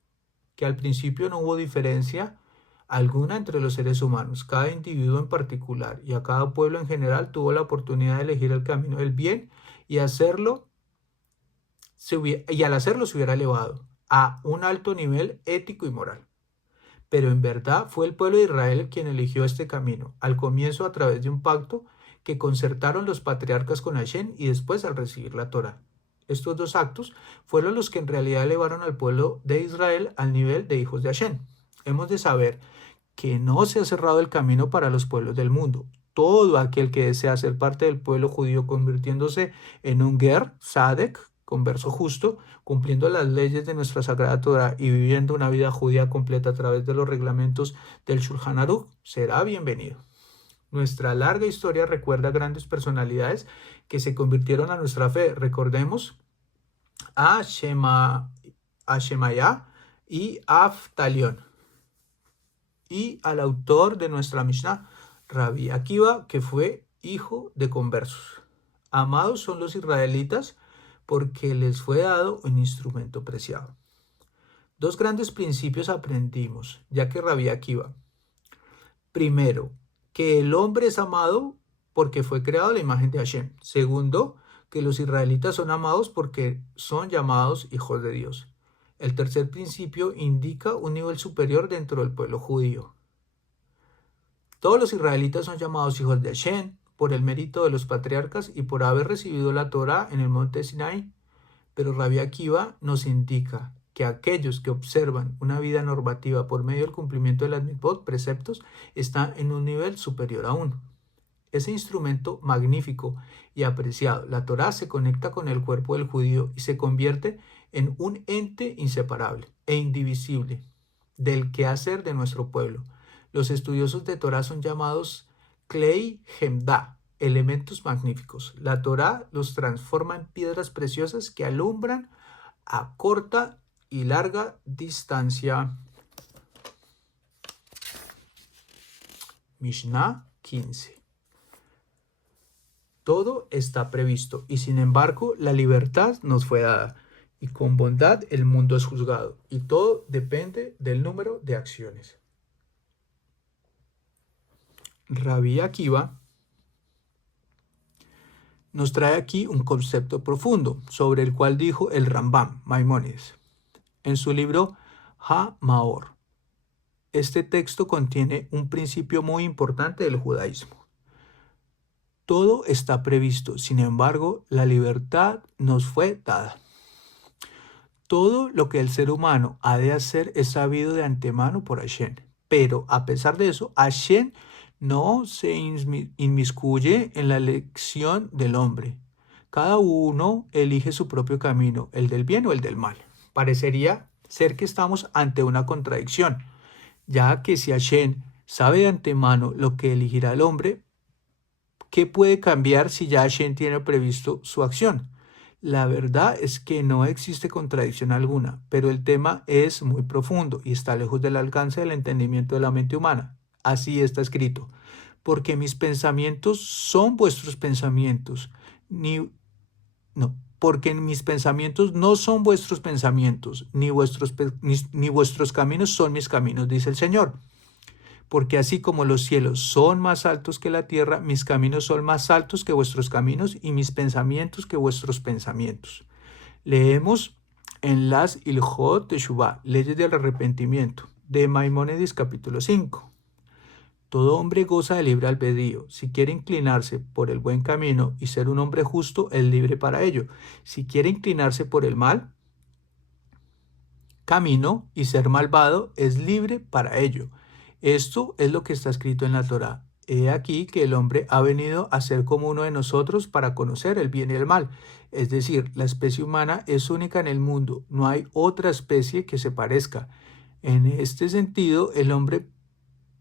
no hubo diferencia alguna entre los seres humanos. Cada individuo en particular y a cada pueblo en general tuvo la oportunidad de elegir el camino del bien y al hacerlo se hubiera elevado a un alto nivel ético y moral. Pero en verdad fue el pueblo de Israel quien eligió este camino, al comienzo a través de un pacto que concertaron los patriarcas con Hashem y después al recibir la Torá. Estos dos actos fueron los que en realidad elevaron al pueblo de Israel al nivel de hijos de Hashem. Hemos de saber que no se ha cerrado el camino para los pueblos del mundo. Todo aquel que desea ser parte del pueblo judío convirtiéndose en un ger, sadek, converso justo, cumpliendo las leyes de nuestra Sagrada Torá y viviendo una vida judía completa a través de los reglamentos del Shulchan Aruch, será bienvenido. Nuestra larga historia recuerda grandes personalidades que se convirtieron a nuestra fe. Recordemos a Shemaya y a Aftalión, y al autor de nuestra Mishnah, Rabbi Akiva, que fue hijo de conversos. Amados son los israelitas porque les fue dado un instrumento preciado. Dos grandes principios aprendimos, ya que Rabbi Akiva. Primero, que el hombre es amado porque fue creado a la imagen de Hashem. Segundo, que los israelitas son amados porque son llamados hijos de Dios. El tercer principio indica un nivel superior dentro del pueblo judío. Todos los israelitas son llamados hijos de Hashem por el mérito de los patriarcas y por haber recibido la Torá en el monte Sinaí. Pero Rabbi Akiva nos indica que aquellos que observan una vida normativa por medio del cumplimiento de las mitzvot, preceptos, están en un nivel superior aún. Ese instrumento magnífico y apreciado, la Torá, se conecta con el cuerpo del judío y se convierte en un ente inseparable e indivisible del quehacer de nuestro pueblo. Los estudiosos de Torá son llamados Klei Hemdah, elementos magníficos. La Torá los transforma en piedras preciosas que alumbran a corta y larga distancia. Mishnah 15. Todo está previsto y sin embargo la libertad nos fue dada y con bondad el mundo es juzgado y todo depende del número de acciones. Rabbi Akiva nos trae aquí un concepto profundo sobre el cual dijo el Rambam Maimónides en su libro Ha-Maor. Este texto contiene un principio muy importante del judaísmo. Todo está previsto, sin embargo, la libertad nos fue dada. Todo lo que el ser humano ha de hacer es sabido de antemano por Hashem, pero a pesar de eso, Hashem no se inmiscuye en la elección del hombre. Cada uno elige su propio camino, el del bien o el del mal. Parecería ser que estamos ante una contradicción, ya que si Hashem sabe de antemano lo que elegirá el hombre, ¿qué puede cambiar si ya Hashem tiene previsto su acción? La verdad es que no existe contradicción alguna, pero el tema es muy profundo y está lejos del alcance del entendimiento de la mente humana. Así está escrito: porque mis pensamientos son vuestros pensamientos, porque mis pensamientos no son vuestros pensamientos, ni vuestros caminos son mis caminos, dice el Señor. Porque así como los cielos son más altos que la tierra, mis caminos son más altos que vuestros caminos y mis pensamientos que vuestros pensamientos. Leemos en las Ilhot Teshuvah, leyes del arrepentimiento, de Maimónides capítulo 5. Todo hombre goza de libre albedrío. Si quiere inclinarse por el buen camino y ser un hombre justo, es libre para ello. Si quiere inclinarse por el mal camino y ser malvado, es libre para ello. Esto es lo que está escrito en la Torá. He aquí que el hombre ha venido a ser como uno de nosotros para conocer el bien y el mal. Es decir, la especie humana es única en el mundo. No hay otra especie que se parezca. En este sentido, el hombre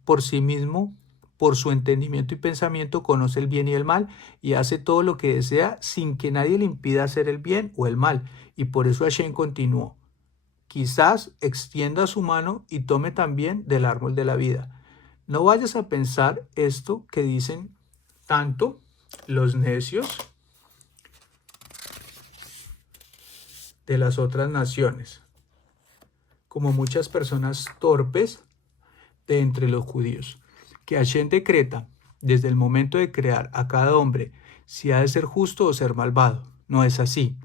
por sí mismo, por su entendimiento y pensamiento, conoce el bien y el mal y hace todo lo que desea sin que nadie le impida hacer el bien o el mal. Y por eso Hashem continuó: quizás extienda su mano y tome también del árbol de la vida. No vayas a pensar esto que dicen tanto los necios, de las otras naciones, como muchas personas torpes de entre los judíos, que Hashem decreta desde el momento de crear a cada hombre si ha de ser justo o ser malvado. No es así,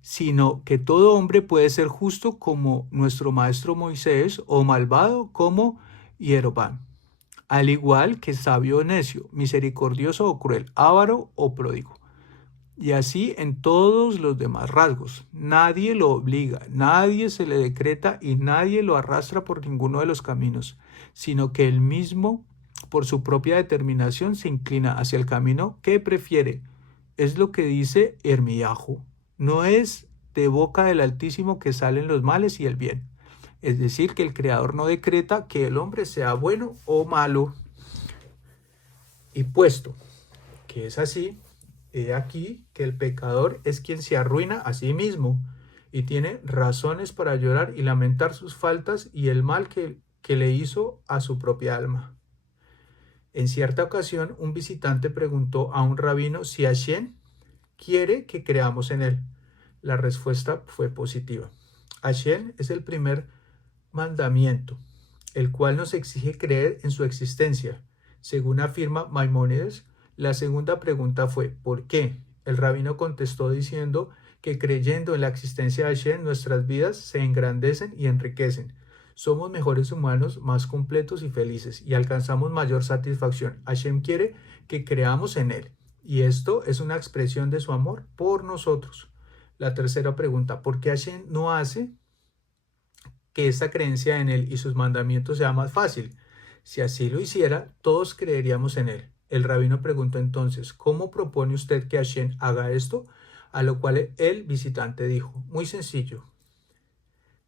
sino que todo hombre puede ser justo como nuestro maestro Moisés o malvado como Jeroboam, al igual que sabio o necio, misericordioso o cruel, avaro o pródigo. Y así en todos los demás rasgos. Nadie lo obliga, nadie se le decreta y nadie lo arrastra por ninguno de los caminos, sino que él mismo, por su propia determinación, se inclina hacia el camino que prefiere. Es lo que dice Irmiyahu. No es de boca del Altísimo que salen los males y el bien. Es decir, que el Creador no decreta que el hombre sea bueno o malo. Y puesto que es así, he aquí que el pecador es quien se arruina a sí mismo y tiene razones para llorar y lamentar sus faltas y el mal que le hizo a su propia alma. En cierta ocasión, un visitante preguntó a un rabino si Hashem quiere que creamos en él. La respuesta fue positiva. Hashem es el primer mandamiento, el cual nos exige creer en su existencia. Según afirma Maimónides, la segunda pregunta fue ¿por qué? El rabino contestó diciendo que creyendo en la existencia de Hashem, nuestras vidas se engrandecen y enriquecen. Somos mejores humanos, más completos y felices, y alcanzamos mayor satisfacción. Hashem quiere que creamos en él, y esto es una expresión de su amor por nosotros. La tercera pregunta, ¿por qué Hashem no hace que esta creencia en él y sus mandamientos sea más fácil? Si así lo hiciera, todos creeríamos en él. El rabino preguntó entonces, ¿cómo propone usted que Hashem haga esto? A lo cual el visitante dijo, muy sencillo.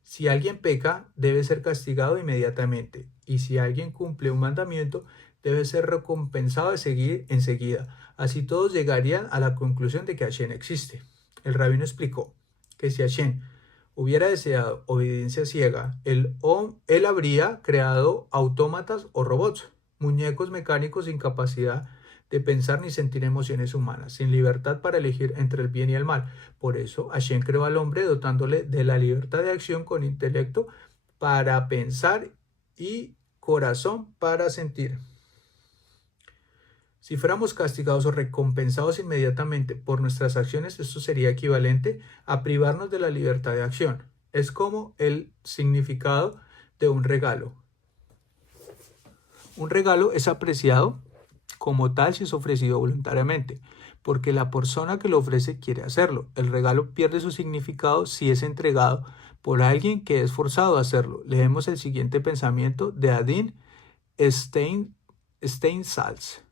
Si alguien peca, debe ser castigado inmediatamente, y si alguien cumple un mandamiento, debe ser recompensado enseguida. Así todos llegarían a la conclusión de que Hashem existe. El rabino explicó que si Hashem hubiera deseado obediencia ciega, él habría creado autómatas o robots, muñecos mecánicos sin capacidad de pensar ni sentir emociones humanas, sin libertad para elegir entre el bien y el mal. Por eso Hashem creó al hombre dotándole de la libertad de acción con intelecto para pensar y corazón para sentir. Si fuéramos castigados o recompensados inmediatamente por nuestras acciones, esto sería equivalente a privarnos de la libertad de acción. Es como el significado de un regalo. Un regalo es apreciado como tal si es ofrecido voluntariamente, porque la persona que lo ofrece quiere hacerlo. El regalo pierde su significado si es entregado por alguien que es forzado a hacerlo. Leemos el siguiente pensamiento de Adin Steinsaltz.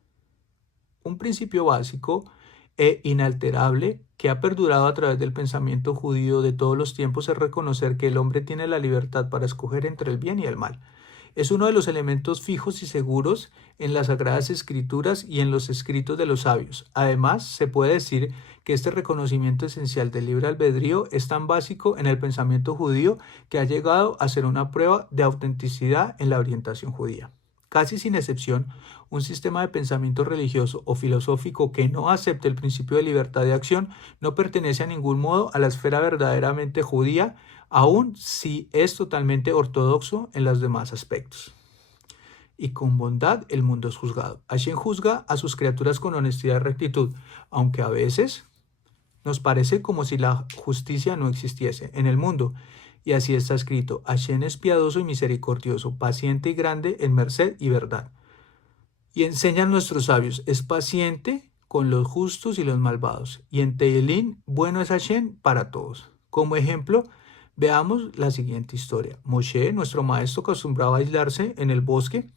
Un principio básico e inalterable que ha perdurado a través del pensamiento judío de todos los tiempos es reconocer que el hombre tiene la libertad para escoger entre el bien y el mal. Es uno de los elementos fijos y seguros en las Sagradas Escrituras y en los escritos de los sabios. Además, se puede decir que este reconocimiento esencial del libre albedrío es tan básico en el pensamiento judío que ha llegado a ser una prueba de autenticidad en la orientación judía. Casi sin excepción, un sistema de pensamiento religioso o filosófico que no acepte el principio de libertad de acción no pertenece a ningún modo a la esfera verdaderamente judía, aun si es totalmente ortodoxo en los demás aspectos. Y con bondad el mundo es juzgado. Hashem juzga a sus criaturas con honestidad y rectitud, aunque a veces nos parece como si la justicia no existiese en el mundo. Y así está escrito, Hashem es piadoso y misericordioso, paciente y grande en merced y verdad. Y enseñan nuestros sabios, es paciente con los justos y los malvados. Y en Teilín, bueno es Hashem para todos. Como ejemplo, veamos la siguiente historia. Moshe, nuestro maestro, acostumbraba a aislarse en el bosque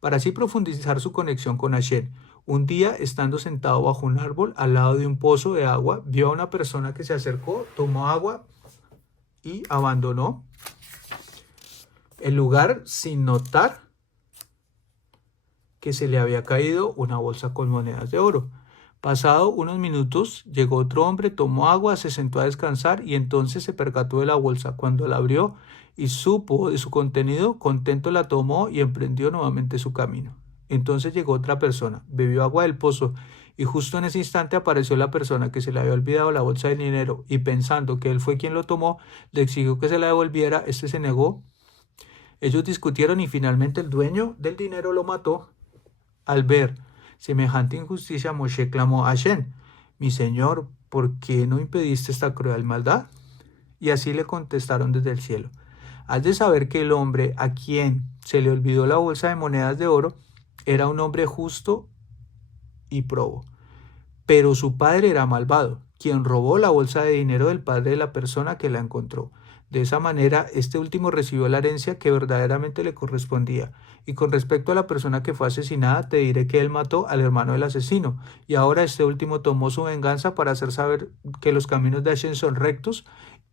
para así profundizar su conexión con Hashem. Un día, estando sentado bajo un árbol al lado de un pozo de agua, vio a una persona que se acercó, tomó agua y abandonó el lugar sin notar que se le había caído una bolsa con monedas de oro. Pasado unos minutos, llegó otro hombre, tomó agua, se sentó a descansar y entonces se percató de la bolsa. Cuando la abrió y supo de su contenido, contento la tomó y emprendió nuevamente su camino. Entonces llegó otra persona, bebió agua del pozo y justo en ese instante apareció la persona que se le había olvidado la bolsa de dinero y pensando que él fue quien lo tomó, le exigió que se la devolviera, este se negó, ellos discutieron y finalmente el dueño del dinero lo mató. Al ver semejante injusticia, Moshe clamó a Hashem: mi señor, ¿por qué no impediste esta cruel maldad? Y así le contestaron desde el cielo: has de saber que el hombre a quien se le olvidó la bolsa de monedas de oro era un hombre justo y probo, pero su padre era malvado, quien robó la bolsa de dinero del padre de la persona que la encontró. De esa manera, este último recibió la herencia que verdaderamente le correspondía. Y con respecto a la persona que fue asesinada, te diré que él mató al hermano del asesino, y ahora este último tomó su venganza para hacer saber que los caminos de Hashem son rectos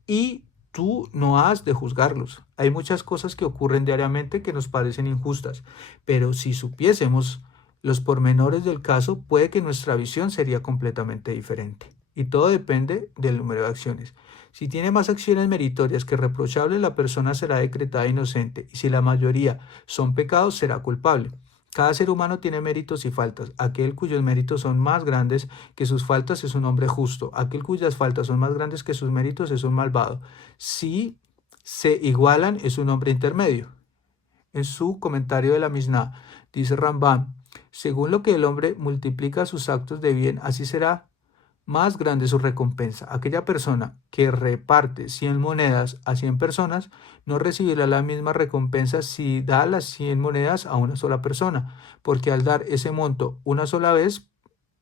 y tú no has de juzgarlos. Hay muchas cosas que ocurren diariamente que nos parecen injustas, pero si supiésemos los pormenores del caso, puede que nuestra visión sería completamente diferente. Y todo depende del número de acciones. Si tiene más acciones meritorias que reprochables, la persona será decretada inocente, y si la mayoría son pecados, será culpable. Cada ser humano tiene méritos y faltas. Aquel cuyos méritos son más grandes que sus faltas es un hombre justo. Aquel cuyas faltas son más grandes que sus méritos es un malvado. Si se igualan, es un hombre intermedio. En su comentario de la Misná, dice Rambam: según lo que el hombre multiplica sus actos de bien, así será más grande su recompensa. Aquella persona que reparte 100 monedas a 100 personas no recibirá la misma recompensa si da las 100 monedas a una sola persona, porque al dar ese monto una sola vez,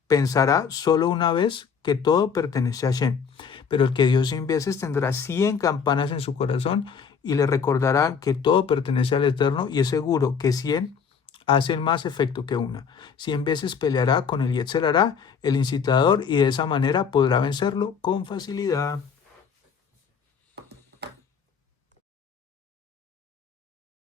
pensará solo una vez que todo pertenece a Hashem. Pero el que dio 100 veces tendrá 100 campanas en su corazón y le recordará que todo pertenece al Eterno, y es seguro que 100 hacen más efecto que una. 100 veces peleará con el Yetzer Hará, el incitador, y de esa manera podrá vencerlo con facilidad.